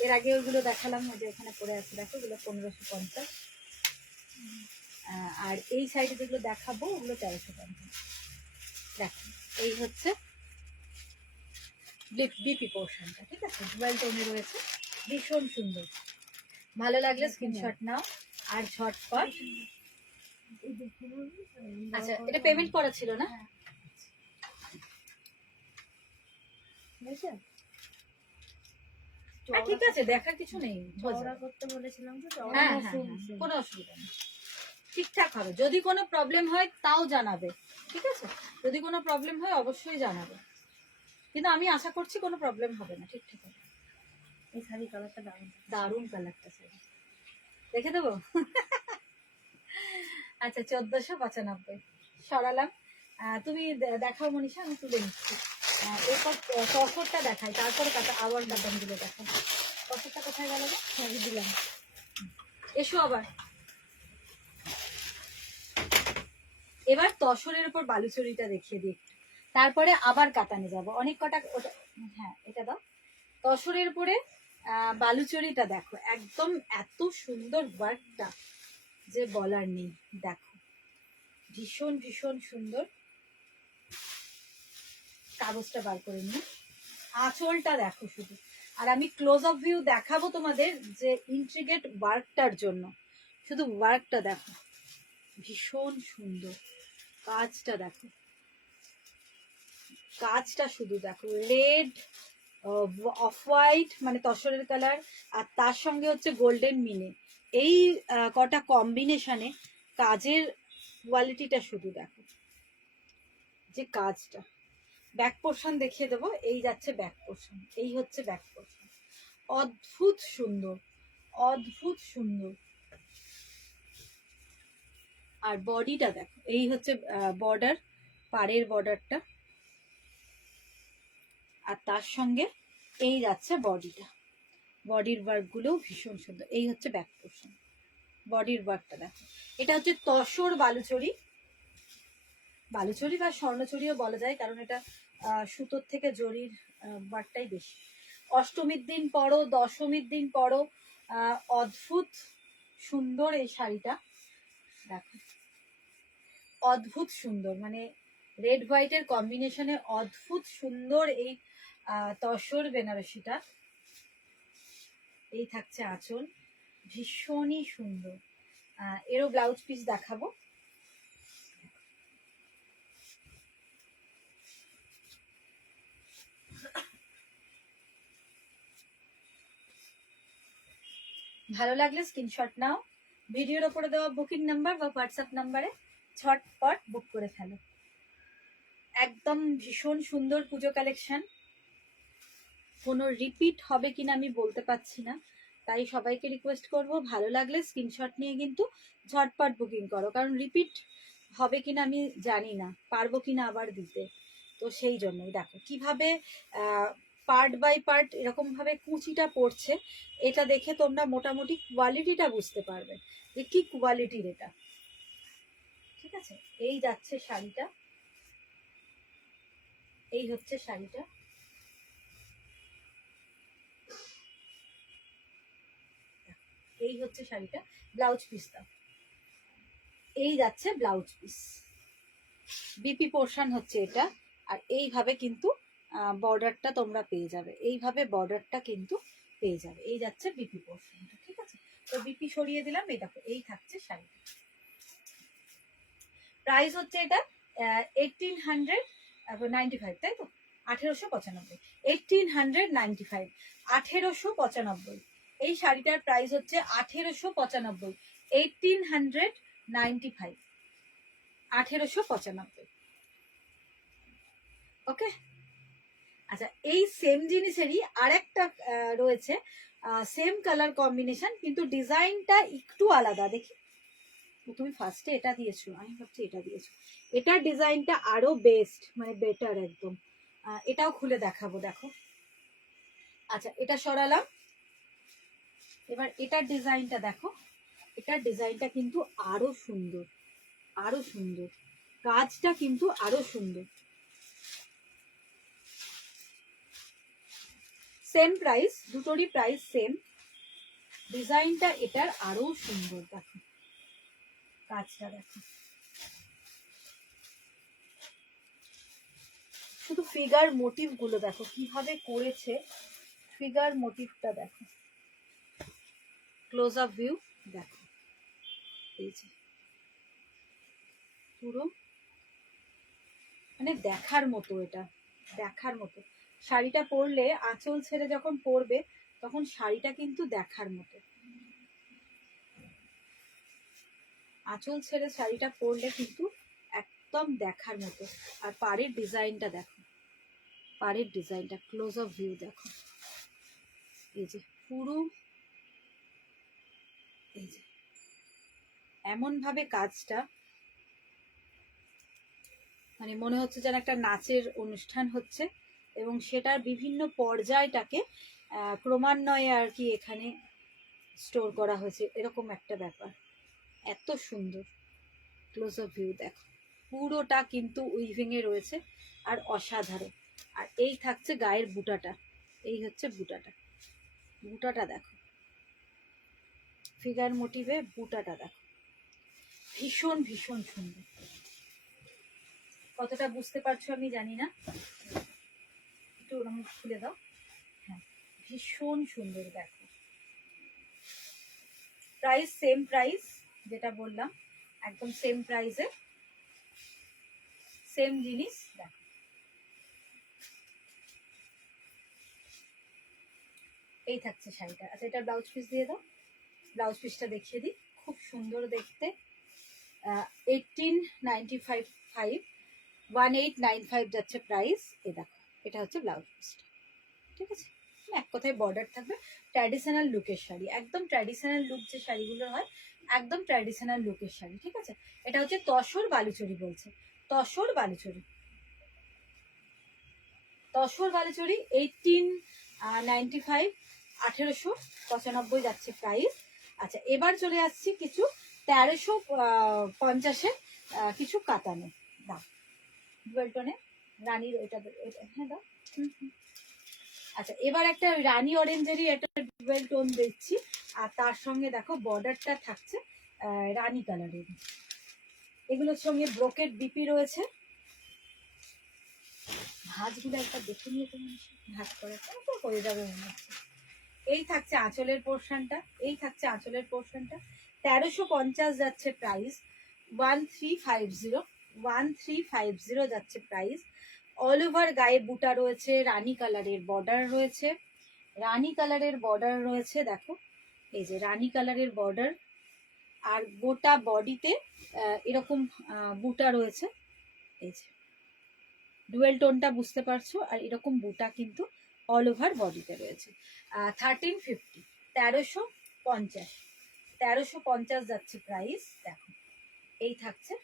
এর আগে ওইগুলো দেখালাম, ওই যে এখানে পড়ে আছে দেখো, ওগুলো 1550। আর এই সাইডে যেগুলো দেখাবো ওগুলো 1350। দেখো এই হচ্ছে বিপি পোর্শনটা, ঠিক আছে, ডুয়াল টোনে রয়েছে, ভীষণ সুন্দর। ভালো লাগলে স্ক্রিনশট নাও আর ঝটপট। আচ্ছা, এটা পেমেন্ট করা ছিল না? ঠিক আছে, দেখার কিছু নেই, বোঝা চওড়া যাবে। করতে বলেছিলাম তো হ্যাঁ চওড়া হ্যাঁ হ্যাঁ, কোনো অসুবিধা নেই, ঠিকঠাক হবে। যদি কোনো প্রবলেম হয় তাও জানাবে, ঠিক আছে? যদি কোনো প্রবলেম হয় অবশ্যই জানাবে, কিন্তু আমি আশা করছি কোনো প্রবলেম হবে না, ঠিকঠাক হবে। এই শাড়ি কালারটা দারুণ। দারুণ কালারটা শাড়ি, দেখে দেবো। আচ্ছা 1495 সরালাম। তুমি দেখাও মনীষা, আমি তুলে নিচ্ছি। এরপর তসরটা দেখাই, তারপরে আবার কাতানগুলো দেখাই। তসরটা কোথায় গেল গো? শাড়ি দিলাম। এসো আবার। এবার তসরের উপর বালুচরিটা দেখিয়ে দিই একটু, তারপরে আবার কাতানে যাব। অনেক কটা ওটা, হ্যাঁ এটা দাও। তসরের উপরে বালুচরিটা দেখো, একদম এত সুন্দর ওয়ার্কটা যে বলার নেই। দেখো ভীষণ ভীষণ সুন্দর। কাগজটা বার করে নিই। আঁচলটা দেখো শুধু। আর আমি ক্লোজ আপ ভিউ দেখাবো তোমাদের যে ইন্ট্রিগেট ওয়ার্কটার জন্য, শুধু ওয়ার্কটা দেখো ভীষণ সুন্দর। কাজটা দেখো, কাজটা শুধু দেখো, রেড অফ হোয়াইট মানে তসরের কালার, আর তার সঙ্গে হচ্ছে গোল্ডেন মিনে, এই কটা কম্বিনেশনে কাজের কোয়ালিটিটা শুধু দেখো, যে কাজটা। ব্যাক পোর্শন দেখিয়ে দেবো, এই যাচ্ছে ব্যাক পোর্শন, এই হচ্ছে ব্যাক পোর্শন। অদ্ভুত সুন্দর, অদ্ভুত সুন্দর। আর বডিটা দেখো, এই হচ্ছে বর্ডার, পাড়ের বর্ডারটা, আর তার সঙ্গে এই যাচ্ছে বডিটা। বডির ওয়ার্কগুলো ভীষণ সুন্দর। এই হচ্ছে ব্যাক পোর্শন, বডির ওয়ার্কটা দেখো। এটা হচ্ছে তসর বালুচরি, বালুচরি বা স্বর্ণচরিও বলা যায়, কারণ এটা সুতোর থেকে জরির ওয়ার্কটাই বেশি। অষ্টমীর দিন পরো, দশমীর দিন পরো, অদ্ভুত সুন্দর এই শাড়িটা দেখো, অদ্ভুত সুন্দর। মানে রেড হোয়াইটের কম্বিনেশনে অদ্ভুত সুন্দর এই তসর বেনারসিটা। এই থাকছে আঁচল, ভীষণই সুন্দর। এরও ব্লাউজ পিস দেখাবো। ভালো লাগলে স্ক্রিনশট নাও, ভিডিওর ওপরে দেওয়া বুকিং নাম্বার বা হোয়াটসঅ্যাপ নাম্বারে ঝটপট বুক করে ফেলো। একদম ভীষণ সুন্দর পুজো কালেকশন, কোনো রিপিট হবে কিনা আমি বলতে পারছি না, তাই সবাইকে রিকোয়েস্ট করব ভালো লাগলে স্ক্রিনশট নিয়ে কিন্তু ঝটপট বুকিং করো, কারণ রিপিট হবে কিনা আমি জানি না, পারবো কিনা আবার দিতে। তো সেই জন্যই দেখো কিভাবে পার্ট বাই পার্ট এরকম ভাবে কুচিটা পড়ছে, এটা দেখে তোমরা মোটামুটি কোয়ালিটিটা বুঝতে পারবে যে কি কোয়ালিটির এটা, ঠিক আছে? এই যাচ্ছে শাড়িটা, এই হচ্ছে শাড়িটা। এই হচ্ছে শাড়িটা, ব্লাউজ পিসটা এই যাচ্ছে, ব্লাউজ পিস বিপি পোর্শন হচ্ছে এটা। আর এইভাবে কিন্তু বর্ডারটা তোমরা পেয়ে যাবে, এইভাবে বর্ডারটা কিন্তু পেয়ে যাবে। এই যাচ্ছে বিপি পোর্শনটা, ঠিক আছে? তো বিপি সরিয়ে দিলাম, এই দেখো এই থাকছে শাড়িটা। প্রাইস হচ্ছে এটা 1895, তাই তো? 1895, 1895, 1895। এই শাড়িটার প্রাইস হচ্ছে 1895, 1895, 1895। ওকে, আচ্ছা এই সেম জিনিসেরই আরেকটা রয়েছে, সেম কালার কম্বিনেশন, কিন্তু ডিজাইনটা একটু আলাদা। দেখি, তুমি ফার্স্টে এটা দিয়েছো, আমি ভাবছি এটা দিয়েছো। এটার ডিজাইনটা আরো বেস্ট, মানে বেটার একদম। এটাও খুলে দেখাবো, দেখো। আচ্ছা এটা সরালাম, এবার এটার ডিজাইনটা দেখো। এটার ডিজাইনটা কিন্তু আরো সুন্দর, আরো সুন্দর, কাজটা কিন্তু আরো সুন্দর। সেম প্রাইস, দুটোরই প্রাইস সেম, ডিজাইনটা এটার আরো সুন্দর। দেখো কাজটা দেখো, শুধু ফিগার মোটিভ গুলো দেখো কিভাবে করেছে, ফিগার মোটিভটা দেখো। ক্লোজ আপ ভিউ দেখো, এই যে পুরো মানে দেখার মতো, এটা দেখার মতো। শাড়িটা পরলে, আঁচল ছেড়ে যখন পরবে তখন শাড়িটা কিন্তু দেখার মতো। আঁচল ছেড়ে শাড়িটা পরলে কিন্তু একদম দেখার মতো। আর পাড়ের ডিজাইনটা দেখো, পাড়ের ডিজাইনটা ক্লোজ অফ ভিউ দেখো, এই যে পুরো এই যে এমন ভাবে কাজটা, মানে মনে হচ্ছে যেন একটা নাচের অনুষ্ঠান হচ্ছে, এবং সেটার বিভিন্ন পর্যায়টাকে ক্রমান্বয়ে আর কি এখানে স্টোর করা হয়েছে, এরকম একটা ব্যাপার। এত সুন্দর ক্লোজ অফ ভিউ দেখো, পুরোটা কিন্তু উইভিং এ রয়েছে আর অসাধারণ। আর এই থাকছে গায়ের বুটাটা, এই হচ্ছে বুটাটা, বুটাটা দেখো, ফিগার মোটিভে বুটাটা দেখো, ভীষণ ভীষণ সুন্দর। কতটা বুঝতে পারছো আমি জানি না, একটু ওরকম খুলে দাও। হ্যাঁ, ভীষণ সুন্দর দেখো। প্রাইস সেম প্রাইস, যেটা বললাম একদম সেম প্রাইসে সেম জিনিস দেখো। এই থাকছে শাড়িটা। আচ্ছা, এটা ব্লাউজ পিস দিয়ে দাও, ব্লাউজ পিসটা দেখিয়ে দিই, খুব সুন্দর দেখতে। 1895, 1895 যাচ্ছে প্রাইস। এ দেখো, এটা হচ্ছে ব্লাউজ পিসটা, ঠিক আছে। এক কথায় বর্ডার থাকবে, ট্র্যাডিশনাল লুকের শাড়ি, একদম ট্র্যাডিশনাল লুক যে শাড়িগুলো হয়, একদম ট্র্যাডিশনাল লুকের শাড়ি, ঠিক আছে। এটা হচ্ছে তসর বালুচরি বলছে, তসর বালুচরি, তসর বালুচরি 1895, 1895 যাচ্ছে প্রাইস। আচ্ছা, এবার চলে আসছি কিছু 1350-এর কিছু কাতানে দাও, ডুয়েলটনে রানীর, ওইটা হ্যাঁ দাও। আচ্ছা, এবার একটা রানী অরেঞ্জেরই একটা ডুয়েল টোন দিচ্ছি, আর তার সঙ্গে দেখো বর্ডারটা থাকছে রানী কালারের। এগুলোর সঙ্গে ব্রোকেট বিপি রয়েছে। ভাঁজগুলো একবার দেখে নিয়ে তুমি ভাঁজ করে হয়ে যাবে মনে হচ্ছে। এই থাকছে আঁচলের পোর্শনটা, এই থাকছে আঁচলের পোর্শনটা, 1350 যাচ্ছে প্রাইস, 1350, 1350 যাচ্ছে প্রাইস। অল ওভার গায়ে বুটা রয়েছে, রানী কালারের বর্ডার রয়েছে, রানী কালারের বর্ডার রয়েছে দেখো, এই যে রানী কালারের বর্ডার, আর গোটা বডিতে এরকম বুটা রয়েছে, এই যে ডুয়েল টোনটা বুঝতে পারছো, আর এরকম বুটা কিন্তু অল ওভার বডিতে রয়েছে। 1350, 1350, 1350 যাচ্ছে প্রাইস দেখো। এই থাকছে,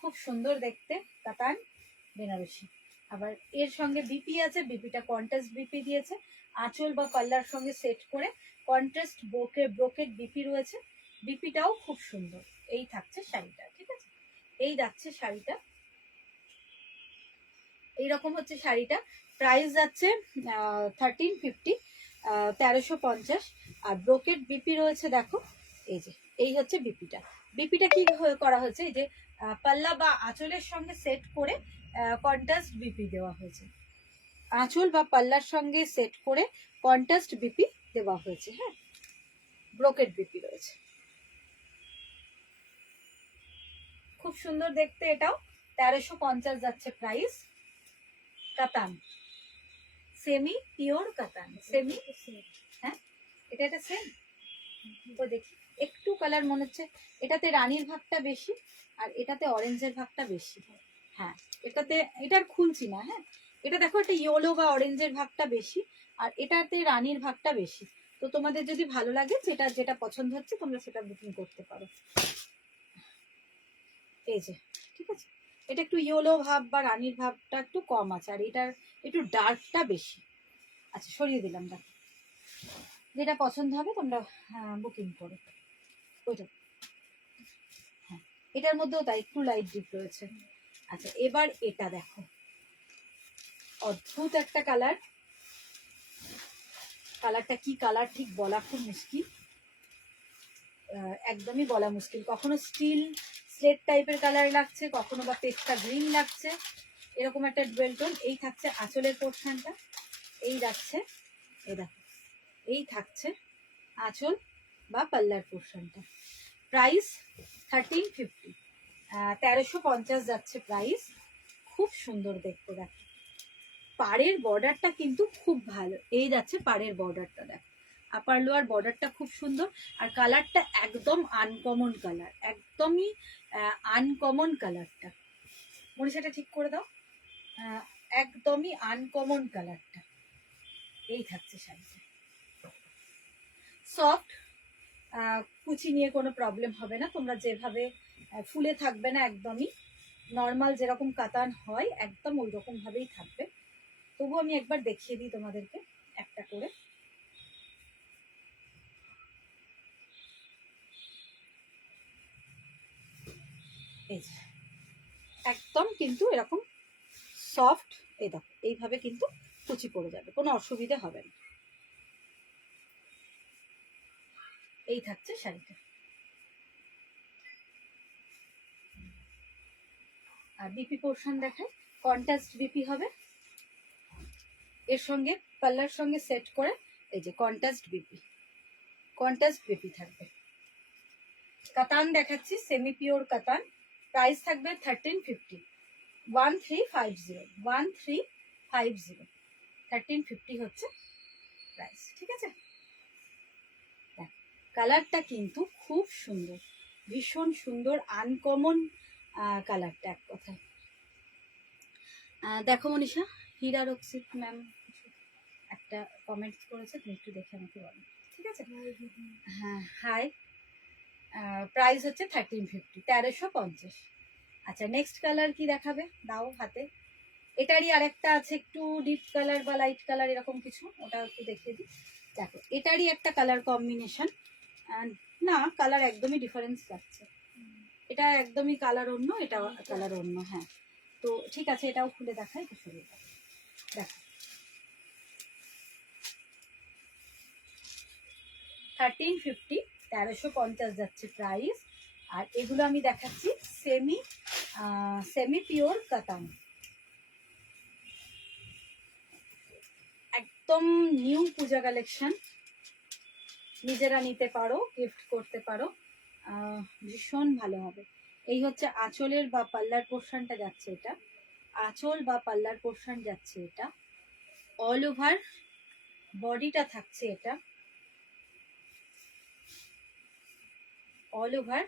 খুব সুন্দর দেখতে কাতান বেনারসি। আবার এর সঙ্গে বিপি আছে, বিপিটা কন্ট্রাস্ট বিপি দিয়েছে, আঁচল বা পাল্লার সঙ্গে সেট করে কন্ট্রাস্ট ব্রোকেট বিপি রয়েছে, বিপিটাও খুব সুন্দর। এই থাকছে শাড়িটা, ঠিক আছে। এই যাচ্ছে শাড়িটা, এইরকম হচ্ছে শাড়িটা। প্রাইস যাচ্ছে 1350, 1350। আর ব্রোকেট বিপি রয়েছে দেখো, এই যে এই হচ্ছে বিপিটা। বিপিটা কি করা হয়েছে, এই যে পাল্লা বা আঁচলের সঙ্গে সেট করে কন্ট্রাস্ট বিপি দেওয়া হয়েছে, আঁচল বা পাল্লার সঙ্গে সেট করে কন্ট্রাস্ট বিপি দেওয়া হয়েছে। হ্যাঁ, ব্রোকেট বিপি রয়েছে, খুব সুন্দর দেখতে। এটাও 1350 যাচ্ছে প্রাইস। কাতান, সেমি পিওর কাতান, সেমি, হ্যাঁ এটা একটা সেম। তো দেখি একটু কালার মনে হচ্ছে এটাতে রানীর ভাগটা বেশি, আর এটাতে অরেঞ্জের ভাগটা বেশি। হ্যাঁ, এটাতে, এটার খুলছি না, হ্যাঁ এটা দেখো, একটা ইয়েলো বা অরেঞ্জের ভাগটা বেশি, আর এটাতে রানীর ভাগটা বেশি। তো তোমাদের যদি ভালো লাগে, যেটা যেটা পছন্দ হচ্ছে তোমরা সেটা বুকিং করতে পারো। এই যে, ঠিক আছে, এটা একটু ইয়েলো ভাব বা রানীর ভাবটা একটু কম আছে, আর এটার একটু ডার্কটা বেশি। আচ্ছা, সরিয়ে দিলাম, দেখো যেটা পছন্দ হবে তোমরা বুকিং করো ওইটা। হ্যাঁ, এটার মধ্যেও তাই একটু লাইট ডিপ রয়েছে। আচ্ছা, এবার এটা দেখো, অদ্ভুত একটা কালার, কালারটা কি কালার ঠিক বলা খুব মুশকিল, একদমই বলা মুশকিল। কখনো স্টিল স্লেট টাইপের কালার লাগছে, কখনো বা পেস্তা গ্রিন লাগছে, এরকম একটা ডুয়েল টোন। এই থাকছে আঁচলের পোর্শনটা, এই যাচ্ছে, এই দেখো এই থাকছে আঁচল বা পাল্লার পোর্শনটা। প্রাইস 1350, 1350 যাচ্ছে প্রাইস। খুব সুন্দর দেখতে দেখো, পাড়ের বর্ডারটা কিন্তু খুব ভালো, এই যাচ্ছে পাড়ের বর্ডারটা, দেখো আপার লোয়ার বর্ডারটা খুব সুন্দর। আর কালারটা একদম আনকমন কালার, একদমই আনকমন কালারটা। মনীষাটা ঠিক করে দাও। একদমই আনকমন কালারটা। এই থাকছে শাড়িটা, সফট, কুচি নিয়ে কোনো প্রবলেম হবে না, তোমরা যেভাবে ফুলে থাকবে না, একদমই নর্মাল যেরকম কাতান হয় একদম ওই রকম ভাবেই থাকবে। তবু আমি একবার দেখিয়ে দিই তোমাদেরকে একটা করে। এই যে একদম কিন্তু এরকম সফট, এই দেখো এইভাবে কিন্তু কুচি পড়ে যাবে, কোনো অসুবিধা হবে না। এই থাকছে শাড়িটা। আর বিপি পোর্শন দেখায়, কন্ট্রাস্ট বিপি হবে, এর সঙ্গে পাল্লার সঙ্গে সেট করে এই যে কন্ট্রাস্ট বিপি থাকবে। কাতান দেখাচ্ছি, সেমি পিওর কাতান, প্রাইস থাকবে 1350, 1350, 1350 হচ্ছে প্রাইস। ঠিক আছে, কালারটা কিন্তু খুব সুন্দর, ভীষণ সুন্দর, আনকমন কালারটা এক কথায়। দেখো মনীষা, হীরা রক্ষিত ম্যাম একটা কমেন্ট করেছে, তুমি একটু দেখে আমাকে বলো। ঠিক আছে, হ্যাঁ হাই, প্রাইস হচ্ছে 1350, 1350। আচ্ছা নেক্সট কালার কি দেখাবে, দাও হাতে। এটারই আরেকটা আছে একটু ডিপ কালার বা লাইট কালার এরকম কিছু, ওটা একটু দেখিয়ে দিই। দেখো এটারই একটা কালার কম্বিনেশন, না কালার একদমই ডিফারেন্স লাগছে, এটা একদমই কালার অন্য, এটা কালার অন্য। হ্যাঁ তো ঠিক আছে, এটাও খুলে দেখাই তো সুবিধা। দেখো 1350, 1350 যাচ্ছে প্রাইস। আর এগুলো আমি দেখাচ্ছি সেমি পিওর কাতান, একদম নিউ পূজা কালেকশন, নিজেরা নিতে পারো, গিফট করতে পারো, ভীষণ ভালো হবে। এই হচ্ছে আঁচলের বা পাল্লার পোর্শনটা যাচ্ছে, এটা আঁচল বা পাল্লার পোর্শন যাচ্ছে, এটা অল ওভার বডিটা থাকছে, এটা অল ওভার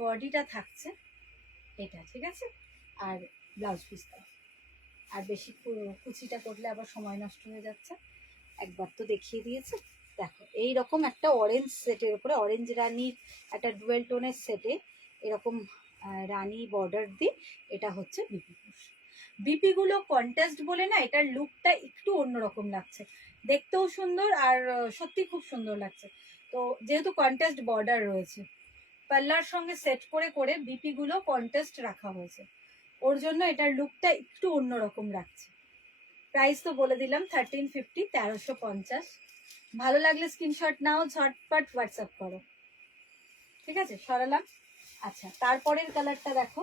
বডিটা থাকছে এটা। ঠিক আছে, আর ব্লাউজ পিসটা, আর বেশি কুচিটা করলে আবার সময় নষ্ট হয়ে যাচ্ছে, একবার তো দেখিয়ে দিয়েছে। দেখো এই রকম একটা অরেঞ্জ সেটের উপরে, অরেঞ্জ রানির একটা ডুয়েল টোনের সেটে এরকম রানি বর্ডার দিয়ে, এটা হচ্ছে বিপি পোর্শন। বিপিগুলো কন্ট্রাস্ট বলে না, এটার লুকটা একটু অন্যরকম লাগছে, দেখতেও সুন্দর আর সত্যি খুব সুন্দর লাগছে। তো যেহেতু কন্ট্রাস্ট বর্ডার রয়েছে, পাল্লার সঙ্গে সেট করে করে বিপিগুলো কন্ট্রাস্ট রাখা হয়েছে, ওর জন্য এটার লুকটা একটু অন্যরকম লাগছে। প্রাইস তো বলে দিলাম 1350, 1350। ভালো লাগলে স্ক্রিনশট নাও, ঝটপট হোয়াটসঅ্যাপ করো। ঠিক আছে, সরালাম। আচ্ছা তারপরের কালারটা দেখো,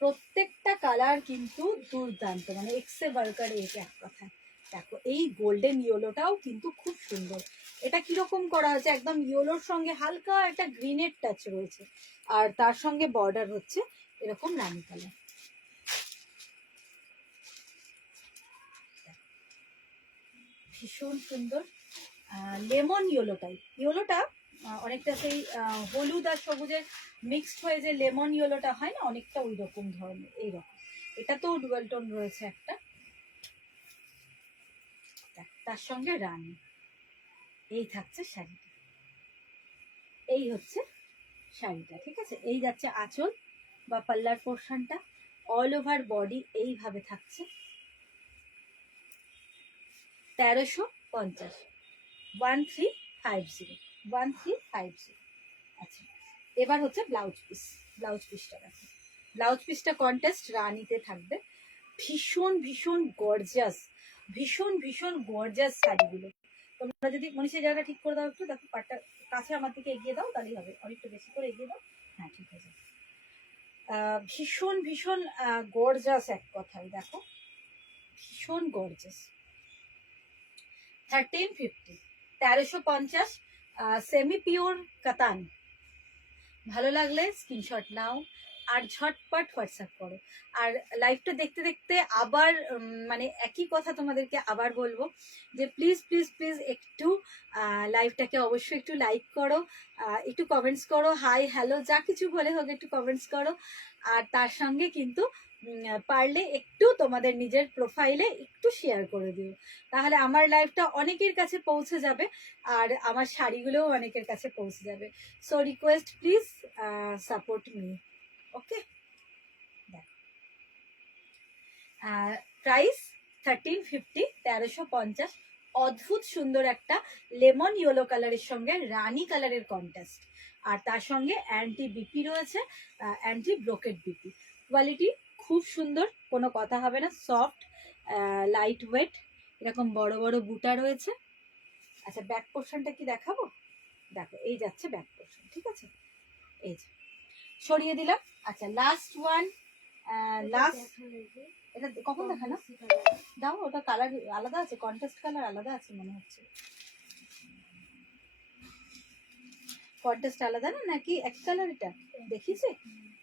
প্রত্যেকটা কালার কিন্তু দুর্দান্ত, মানে এক্সে বার্কার, এটা এক কথায়। দেখো এই গোল্ডেন ইয়েলোটাও কিন্তু খুব সুন্দর, এটা কিরকম করা হয়েছে, একদম ইয়েলোর সঙ্গে হালকা একটা গ্রিনের টাচ রয়েছে, আর তার সঙ্গে বর্ডার হচ্ছে এরকম রানি কালার। ভীষণ সুন্দর, লেমন ইয়েলোটা অনেকটা সেই হলুদ আর সবুজের মিক্সড হয়ে যে লেমন ইয়েলোটা হয় না, অনেকটা ওই রকম ধরনের। এইরকম এটা তো ডুয়েল টোন রয়েছে একটা, তার সঙ্গে রানি। এই থাকছে শাড়িটা, এই হচ্ছে শাড়িটা। ঠিক আছে, এই যাচ্ছে আঁচল বা পাল্লার পোর্শনটা, অল ওভার বডি এইভাবে থাকছে, 1350, 1350, 1350। আচ্ছা এবার হচ্ছে ব্লাউজ পিসটা দেখো, ব্লাউজ পিসটা কন্ট্রাস্ট রানিতে থাকবে, ভীষণ ভীষণ গর্জাস, ভীষণ গর্জাস শাড়িগুলো। তোমরা যদি মনীষের জায়গাটা ঠিক করে দাও একটু, দেখো পাটটা কাছে আমার দিকে এগিয়ে দাও, তাহলেই হবে, অনেকটা বেশি করে এগিয়ে দাও। হ্যাঁ ঠিক আছে, ভীষণ গর্জাস এক কথায়, দেখো ভীষণ গর্জাস। 1350, 1350, সেমি পিওর কাতান। ভালো লাগলে স্ক্রিনশট নাও, আর ঝটপট হোয়াটসঅ্যাপ করো। আর লাইভটা দেখতে দেখতে আবার মানে একই কথা তোমাদেরকে আবার বলবো যে প্লিজ প্লিজ প্লিজ একটু লাইভটাকে অবশ্যই একটু লাইক করো, একটু কমেন্টস করো, হাই হ্যালো যা কিছু বলে হোক একটু কমেন্টস করো। আর তার সঙ্গে কিন্তু পারলে একটু তোমাদের নিজের প্রোফাইলে একটু শেয়ার করে দিও, তাহলে আমার লাইভটা অনেকের কাছে পৌঁছে যাবে আর আমার শাড়িগুলোও অনেকের কাছে পৌঁছে যাবে। So request please support me. Okay, price 1350, 1350। অদ্ভুত সুন্দর একটা লেমন ইয়েলো কালারের সঙ্গে রানী কালারের কন্ট্রাস্ট, আর তার সঙ্গে অ্যান্টি বিপি রয়েছে, অ্যান্টি ব্রোকেট বিপি। কোয়ালিটি খুব সুন্দর, কোনো কথা হবে না, সফট, লাইট ওয়েট, এরকম বড় বড় বুটা রয়েছে। আচ্ছা ব্যাক পোর্শনটা কি দেখাবো? দেখো এই যাচ্ছে ব্যাক পোর্শন, ঠিক আছে, এই যে সরিয়ে দিলাম। আচ্ছা লাস্ট ওয়ান, লাস্ট, এটা কখন দেখানো? দাও, ওটা কালার আলাদা আছে, কন্ট্রাস্ট কালার আলাদা আছে মনে হচ্ছে। কন্ট্রাস্ট আলাদা না, নাকি এক কালার এটা দেখিয়েছি?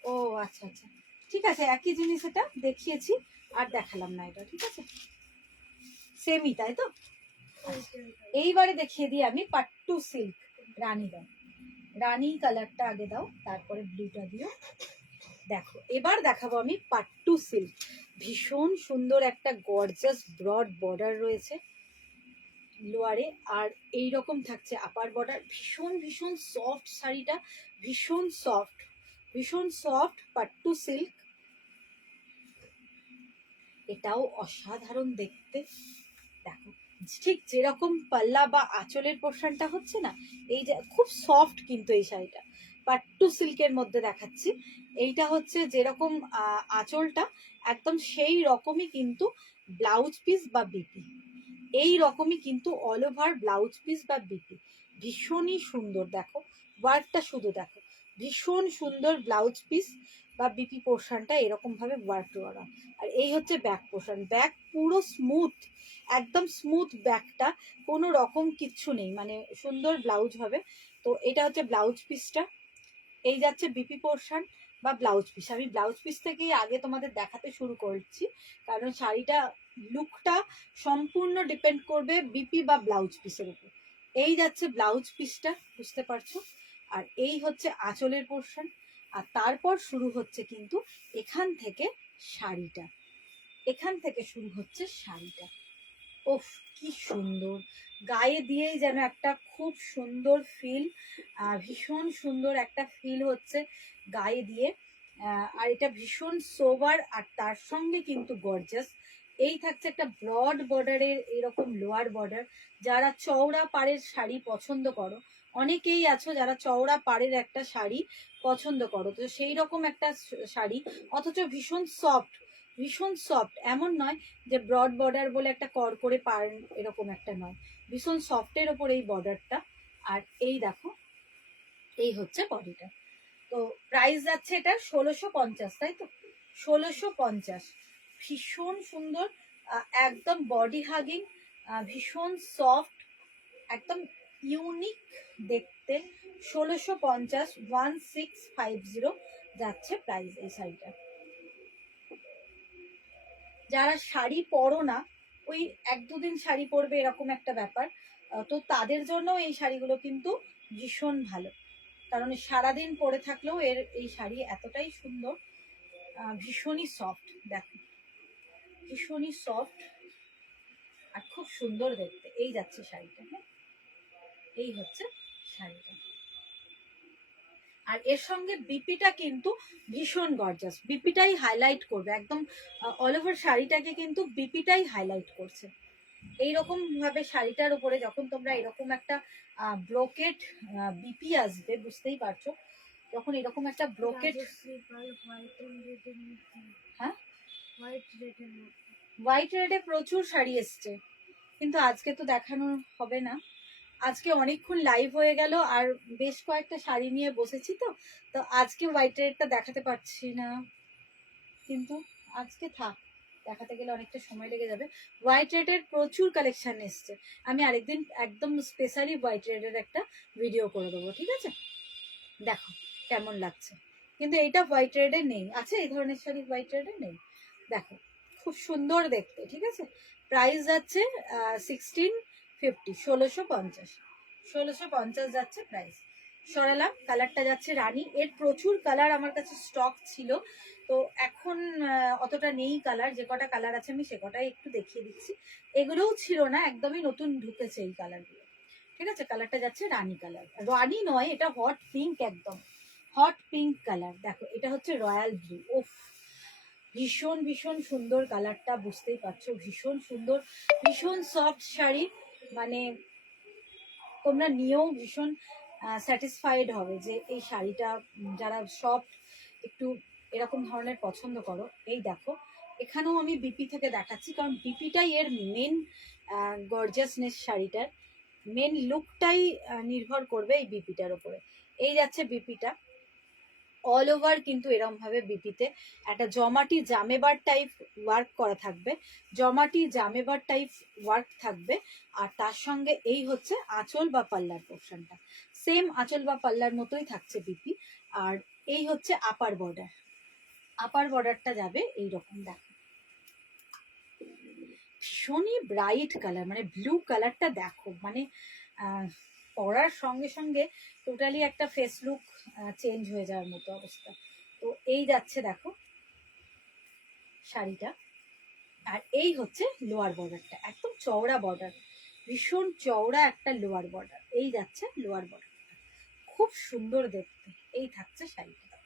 ও আচ্ছা আচ্ছা, ঠিক আছে, একই জিনিস, এটা দেখিয়েছি আর দেখালাম না এটা, ঠিক আছে, সেমই তাই তো। এইবারে দেখিয়ে দিই আমি পাট্টু সিল্ক রানী। দাও রানী কালারটা আগে দাও, তারপরে ব্লুটা দিও। দেখো এবার দেখাবো আমি পাট্টু সিল্ক, ভীষণ সুন্দর একটা গর্জাস ব্রড বর্ডার রয়েছে লোয়ারে, আর এই রকম থাকছে আপার বর্ডার। ভীষণ ভীষণ সফট শাড়িটা, ভীষণ সফট, ভীষণ সফট পাট্টু সিল্ক। এটাও অসাধারণ দেখতে। দেখো ঠিক যেরকম পাল্লা বা আঁচলের পোর্শনটা হচ্ছে না, এই যে খুব সফট, কিন্তু এই শাড়িটা পাট্টু সিল্কের মধ্যে দেখাচ্ছি। এইটা হচ্ছে যেরকম আঁচলটা একদম সেই রকমই কিন্তু ব্লাউজ পিস বা বিপি, এই রকমই কিন্তু অল ওভার ব্লাউজ পিস বা বিপি। ভীষণই সুন্দর, দেখো ওয়ার্কটা শুধু দেখো, ভীষণ সুন্দর ব্লাউজ পিস বা বিপি পোর্শনটা এরকম ভাবে ওয়ার্ক করা। আর এই হচ্ছে ব্যাক পোর্শন, ব্যাক পুরো স্মুথ, একদম স্মুথ ব্যাকটা, কোনো রকম কিচ্ছু নেই, মানে সুন্দর ব্লাউজ হবে। তো এটা হচ্ছে ব্লাউজ পিসটা, এই যাচ্ছে বিপি পোর্শন বা ব্লাউজ পিস। আমি ব্লাউজ পিস থেকেই আগে তোমাদের দেখাতে শুরু করছি, কারণ শাড়িটা লুকটা সম্পূর্ণ ডিপেন্ড করবে বিপি বা ব্লাউজ পিসের উপর। এই যাচ্ছে ব্লাউজ পিসটা, বুঝতে পারছো, আর এই হচ্ছে আঁচলের পোর্শন, আর তারপর শুরু হচ্ছে কিন্তু এখান থেকে শাড়িটা, এখান থেকে শুরু হচ্ছে শাড়িটা। ওফ কি সুন্দর, গায়ে দিয়েই যেন একটা খুব সুন্দর ফিল, ভীষণ সুন্দর একটা ফিল হচ্ছে গায়ে দিয়ে। আর এটা ভীষণ সোবার, আর তার সঙ্গে কিন্তু গর্জাস। এই থাকছে একটা ব্রড বর্ডারের এরকম লোয়ার বর্ডার। যারা চওড়া পাড়ের শাড়ি পছন্দ করো, অনেকেই আছো যারা চওড়া পাড়ের একটা শাড়ি পছন্দ করো, তো সেই রকম একটা শাড়ি, অথচ ভীষণ সফট, ভীষণ সফট, এমন নয় যে ব্রড বর্ডার বলে একটা কর করে পার এরকম একটা নয়, ভীষণ সফটের ওপর এই বর্ডারটা। আর এই দেখো এই হচ্ছে বডিটা। তো প্রাইস যাচ্ছে এটা 1650, তাই তো, 1650। ভীষণ সুন্দর, একদম বডি হাগিং, ভীষণ সফট, একদম ইউনিক দেখতে। 1650, 1650 যাচ্ছে প্রাইস এই শাড়িটা। যারা শাড়ি পরো না, ওই এক দুদিন শাড়ি পরবে এরকম একটা ব্যাপার, তো তাদের জন্য এই শাড়িগুলো কিন্তু ভীষণ ভালো, কারণ সারাদিন পরে থাকলেও এই শাড়ি এতটাই সুন্দর, ভীষণই সফট, দেখো ভীষণই সফট আর খুব সুন্দর দেখতে। এই যাচ্ছে শাড়িটা, হ্যাঁ এই হচ্ছে শাড়িটা। আর এর সঙ্গে বিপিটা কিন্তু ভীষণ গর্জাস, বিপিটাই হাইলাইট করবে একদম, অল ওভার শাড়িটাকে কিন্তু বিপিটাই হাইলাইট করছে। এইরকম ভাবে শাড়িটার উপরে যখন তোমরা এরকম একটা ব্রোকেট বিপি আসবে, বুঝতেই পারছো, যখন এরকম একটা ব্রোকেট, হ্যাঁ হোয়াইট রেডে প্রচুর শাড়ি এসছে, কিন্তু আজকে তো দেখানো হবে না, আজকে অনেকক্ষণ লাইভ হয়ে গেল আর বেশ কয়েকটা শাড়ি নিয়ে বসেছি, তো তো আজকে হোয়াইট রেডটা দেখাতে পারছি না, কিন্তু আজকে থাক, দেখাতে গেলে অনেকটা সময় লেগে যাবে। হোয়াইট রেডের প্রচুর কালেকশন এসছে, আমি আরেকদিন একদম স্পেশালি হোয়াইট রেডের একটা ভিডিও করে দেবো, ঠিক আছে। দেখো কেমন লাগছে, কিন্তু এইটা হোয়াইট রেডে নেই, আছে এই ধরনের শাড়ি হোয়াইট রেডে নেই। দেখো খুব সুন্দর দেখতে, ঠিক আছে। প্রাইস যাচ্ছে 1650, 1650, 1650 যাচ্ছে প্রাইস। সরালাম, কালারটা যাচ্ছে রানী। এর প্রচুর কালার আমার কাছে স্টক ছিল, তো এখন অতটা নেই কালার। যে কটা কালার আছে আমি সে কটাই একটু দেখিয়ে দিচ্ছি। এগুলোও ছিল না, একদমই নতুন ঢুকেছে এই কালারগুলো, ঠিক আছে। কালারটা যাচ্ছে রানী কালার, রানী নয় এটা হট পিঙ্ক, একদম হট পিঙ্ক কালার। দেখো এটা হচ্ছে রয়্যাল ব্লু। ওফ, ভীষণ ভীষণ সুন্দর কালারটা, বুঝতেই পারছো ভীষণ সুন্দর, ভীষণ সফট শাড়ি। মানে তোমরা নিয়েও ভীষণ স্যাটিসফাইড হবে যে এই শাড়িটা যারা সফট একটু এরকম ধরনের পছন্দ করো। এই দেখো এখানেও আমি বিপি থেকে দেখাচ্ছি, কারণ বিপিটাই এর মেন গর্জিয়াসনেস, শাড়িটার মেন লুকটাই নির্ভর করবে এই বিপিটার উপরে। এই যাচ্ছে বিপিটা, অল ওভার কিন্তু এরম ভাবে বিপিতে একটা জমাটি জামেবার টাইপ ওয়ার্ক করা থাকবে, জমাটি জামেবার টাইপ ওয়ার্ক থাকবে। আর তার সঙ্গে এই হচ্ছে আঁচল বা পাল্লার পোর্শনটা, সেম আঁচল বা পাল্লার মতোই থাকছে বিপি। আর এই হচ্ছে আপার বর্ডার, আপার বর্ডারটা যাবে এইরকম। দেখো ভীষণই ব্রাইট কালার, মানে ব্লু কালারটা দেখো, মানে পরার সঙ্গে সঙ্গে টোটালি একটা ফেস লুক চেঞ্জ হয়ে যাওয়ার মতো অবস্থা। তো এই যাচ্ছে দেখো শাড়িটা। আর এই হচ্ছে লোয়ার বর্ডারটা, একদম চওড়া বর্ডার, ভীষণ চওড়া একটা লোয়ার বর্ডার। এই যাচ্ছে লোয়ার বর্ডারটা, খুব সুন্দর দেখতে। এই থাকছে শাড়িটা,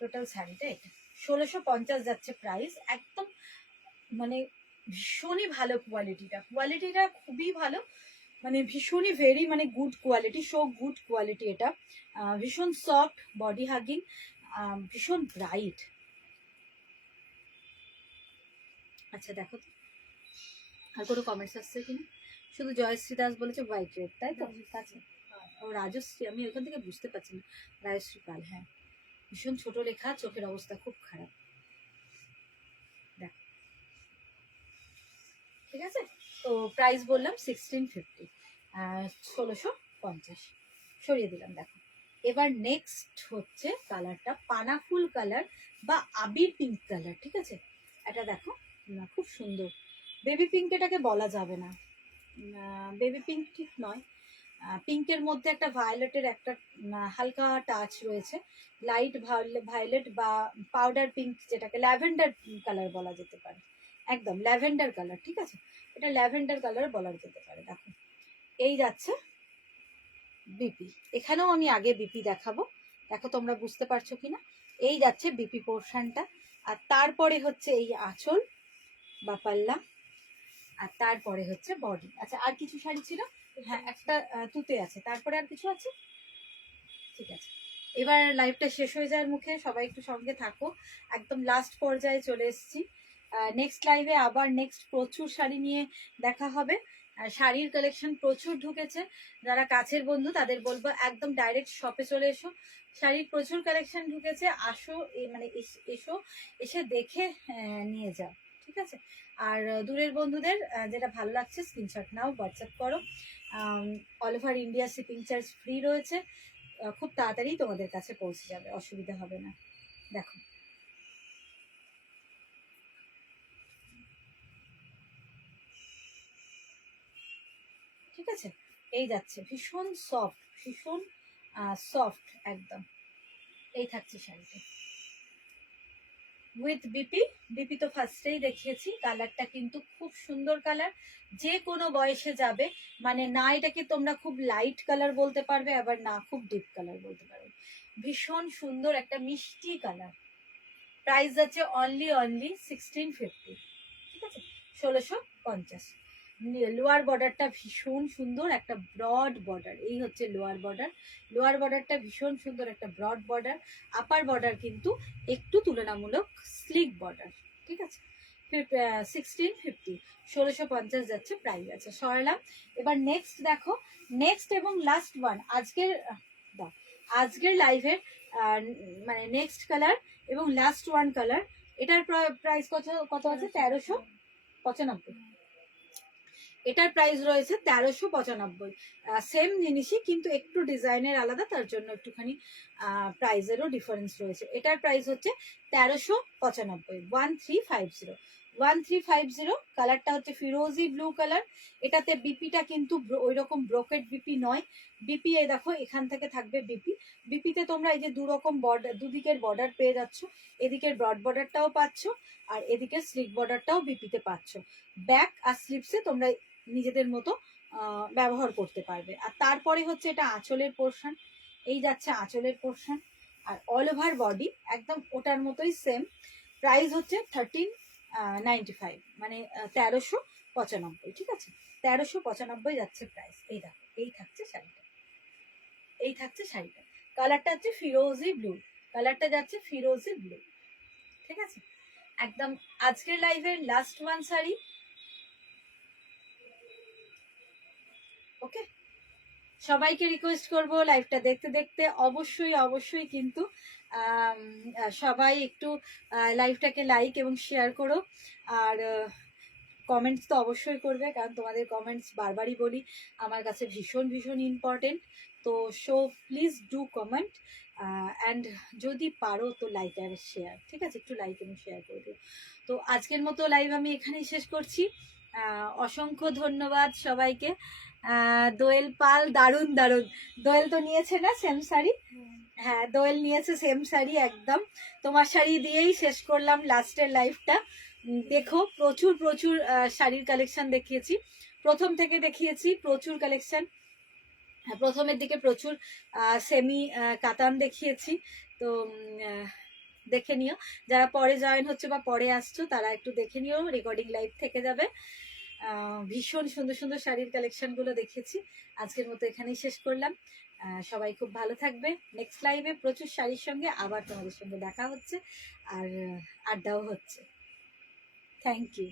টোটাল শাড়িটা এটা 1650 যাচ্ছে প্রাইস। একদম মানে ভীষণই ভালো কোয়ালিটিটা, কোয়ালিটিটা খুবই ভালো, মানে ভীষণই ভেরি মানে good quality, so good quality এটা। ভীষণ সফট, বডি হাগিং, ভীষণ ব্রাইট। আচ্ছা দেখো তো আর কোনো কমেন্টস আসছে কিনা। শুধু জয়শ্রী দাস বলেছে হোয়াইট রেড, তাই তো? আচ্ছা, ও রাজশ্রী, আমি ওখান থেকে বুঝতে পারছি না। রাজশ্রী পাল, হ্যাঁ ভীষণ ছোট লেখা, চোখের অবস্থা খুব খারাপ। দেখ ঠিক আছে, তো প্রাইস বললাম 1650, 1650 সরিয়ে দিলাম। দেখো এবার নেক্সট হচ্ছে কালারটা পানাফুল কালার বা আবির পিঙ্ক কালার, ঠিক আছে। এটা দেখো না, খুব সুন্দর। বেবি পিঙ্ক এটাকে বলা যাবে না, বেবি পিঙ্ক ঠিক নয়। পিঙ্কের মধ্যে একটা ভায়োলেটের একটা হালকা টাচ রয়েছে, লাইট ভায়োলেট বা পাউডার পিঙ্ক, যেটাকে ল্যাভেন্ডার কালার বলা যেতে পারে, একদম ল্যাভেন্ডার কালার, ঠিক আছে। এটা ল্যাভেন্ডার কালার বলা যেতে পারে। দেখো এই যাচ্ছে বিপি, এখানেও আমি আগে বিপি দেখাবো, দেখো তোমরা বুঝতে পারছো কিনা। এই যাচ্ছে বিপি পোর্শনটা, আর তারপরে হচ্ছে এই আঁচল বা পাল্লা, আর তারপরে হচ্ছে বডি। আচ্ছা আর কিছু শাড়ি ছিল, হ্যাঁ একটা তুতে আছে, তারপরে আর কিছু আছে, ঠিক আছে। এবার লাইভটা শেষ হয়ে যাওয়ার মুখে, সবাই একটু সঙ্গে থাকো, একদম লাস্ট পর্যায়ে চলে এসেছি। নেক্সট লাইভে আবার নেক্সট প্রচুর শাড়ি নিয়ে দেখা হবে। শাড়ির কালেকশন প্রচুর ঢুকেছে, যারা কাছের বন্ধু তাদের বলবো একদম ডাইরেক্ট শপে চলে এসো, শাড়ির প্রচুর কালেকশন ঢুকেছে, আসো মানে এসো, এসে দেখে নিয়ে যাও, ঠিক আছে। আর দূরের বন্ধুদের যেটা ভালো লাগছে স্ক্রিনশট নাও, হোয়াটসঅ্যাপ করো। All over India shipping charge free রয়েছে, খুব তাড়াতাড়ি তোমাদের কাছে পৌঁছে যাবে, অসুবিধা হবে না। দেখো ঠিক আছে, এই যাচ্ছে ভীষণ সফট, ভীষণ সফট একদম। এই থাকছে শাড়িটা উইথ বিপি, বিপি তো ফার্স্টেই দেখিয়েছি। কালারটা কিন্তু খুব সুন্দর কালার, যে কোনো বয়সে যাবে, মানে না এটাকে তোমরা খুব লাইট কালার বলতে পারবে, আবার না খুব ডিপ কালার বলতে পারবে, ভীষণ সুন্দর একটা মিষ্টি কালার। প্রাইস আছে অনলি 1650, ঠিক আছে, 1650। লোয়ার বর্ডারটা ভীষণ সুন্দর, একটা ব্রড বর্ডার, এই হচ্ছে লোয়ার বর্ডার, লোয়ার বর্ডারটা ভীষণ সুন্দর একটা ব্রড বর্ডার। আপার বর্ডার কিন্তু একটু তুলনামূলক স্লিক বর্ডার, ঠিক আছে। 1650, 1650 যাচ্ছে প্রাইস আছে। সরালাম, এবার নেক্সট দেখো, নেক্সট এবং লাস্ট ওয়ান আজকের লাইভের মানে নেক্সট কালার এবং লাস্ট ওয়ান কালার। এটার প্রাইস কত কত আছে? 1395। এটার প্রাইস রয়েছে 1395। সেম জিনিসই কিন্তু একটু ডিজাইনের আলাদা, তার জন্য একটুখানি প্রাইসেরও ডিফারেন্স রয়েছে। এটার প্রাইস হচ্ছে 1395, 1350, 1350। কালারটা হচ্ছে ফিরোজি ব্লু কালার। এটাতে বিপিটা কিন্তু ওই রকম ব্রোকেট বিপি নয়। বিপি এই দেখো এখান থেকে থাকবে বিপি। বিপিতে তোমরা এই যে দুরকম বর্ডার, দুদিকের বর্ডার পেয়ে যাচ্ছ। এদিকের ব্রড বর্ডারটাও পাচ্ছ, আর এদিকে স্লিক বর্ডারটাও বিপিতে পাচ্ছ। ব্যাক আর স্লিপসে তোমরা নিজেদের মতো ব্যবহার করতে পারবে। আর তারপরে হচ্ছে এটা আঁচলের পোর্শন, এই যাচ্ছে আঁচলের পোর্শন। আর অল ওভার বডি একদম ওটার মতোই সেম। প্রাইস হচ্ছে 1395, মানে 1395। ঠিক আছে, 1395 যাচ্ছে প্রাইস। এই দেখো এই থাকছে শাড়িটা, এই থাকছে শাড়িটা। কালারটা হচ্ছে ফিরোজি ব্লু, কালারটা যাচ্ছে ফিরোজি ব্লু। ঠিক আছে, একদম আজকের লাইভের লাস্ট ওয়ান শাড়ি। ওকে, সবাইকে রিকোয়েস্ট করব লাইভটা দেখতে দেখতে অবশ্যই অবশ্যই কিন্তু সবাই একটু লাইভটাকে লাইক এবং শেয়ার করো। আর কমেন্টস তো অবশ্যই করবে, কারণ তোমাদের কমেন্টস বারবারই বলি আমার কাছে ভীষণ ভীষণ ইম্পর্টেন্ট। তো so please do comment and যদি পারো তো লাইক আর শেয়ার। ঠিক আছে, একটু লাইক এবং শেয়ার করে দিও। তো আজকের মতো লাইভ আমি এখানেই শেষ করছি। অসংখ্য ধন্যবাদ সবাইকে। দোয়েল পাল, দারুণ দারুণ। দোয়েল তো নিয়েছে না সেম শাড়ি? হ্যাঁ, দোয়েল নিয়েছে সেম শাড়ি একদম। তোমার শাড়ি দিয়েই শেষ করলাম লাস্টের লাইফটা। দেখো প্রচুর প্রচুর শাড়ির কালেকশন দেখিয়েছি, প্রথম থেকে দেখিয়েছি প্রচুর কালেকশন। প্রথমের দিকে প্রচুর সেমি কাতান দেখিয়েছি। তো দেখে নিও, যারা পরে জয়েন হচ্ছে বা পরে আসছো তারা একটু দেখে নিও, রেকর্ডিং লাইভ থেকে যাবে। ভীষণ সুন্দর সুন্দর শাড়ির কালেকশনগুলো দেখেছি। আজকের মতো এখানেই শেষ করলাম। সবাই খুব ভালো থাকবে। নেক্সট লাইভে প্রচুর শাড়ির সঙ্গে আবার তোমাদের সঙ্গে দেখা হচ্ছে, আর আড্ডাও হচ্ছে। Thank you.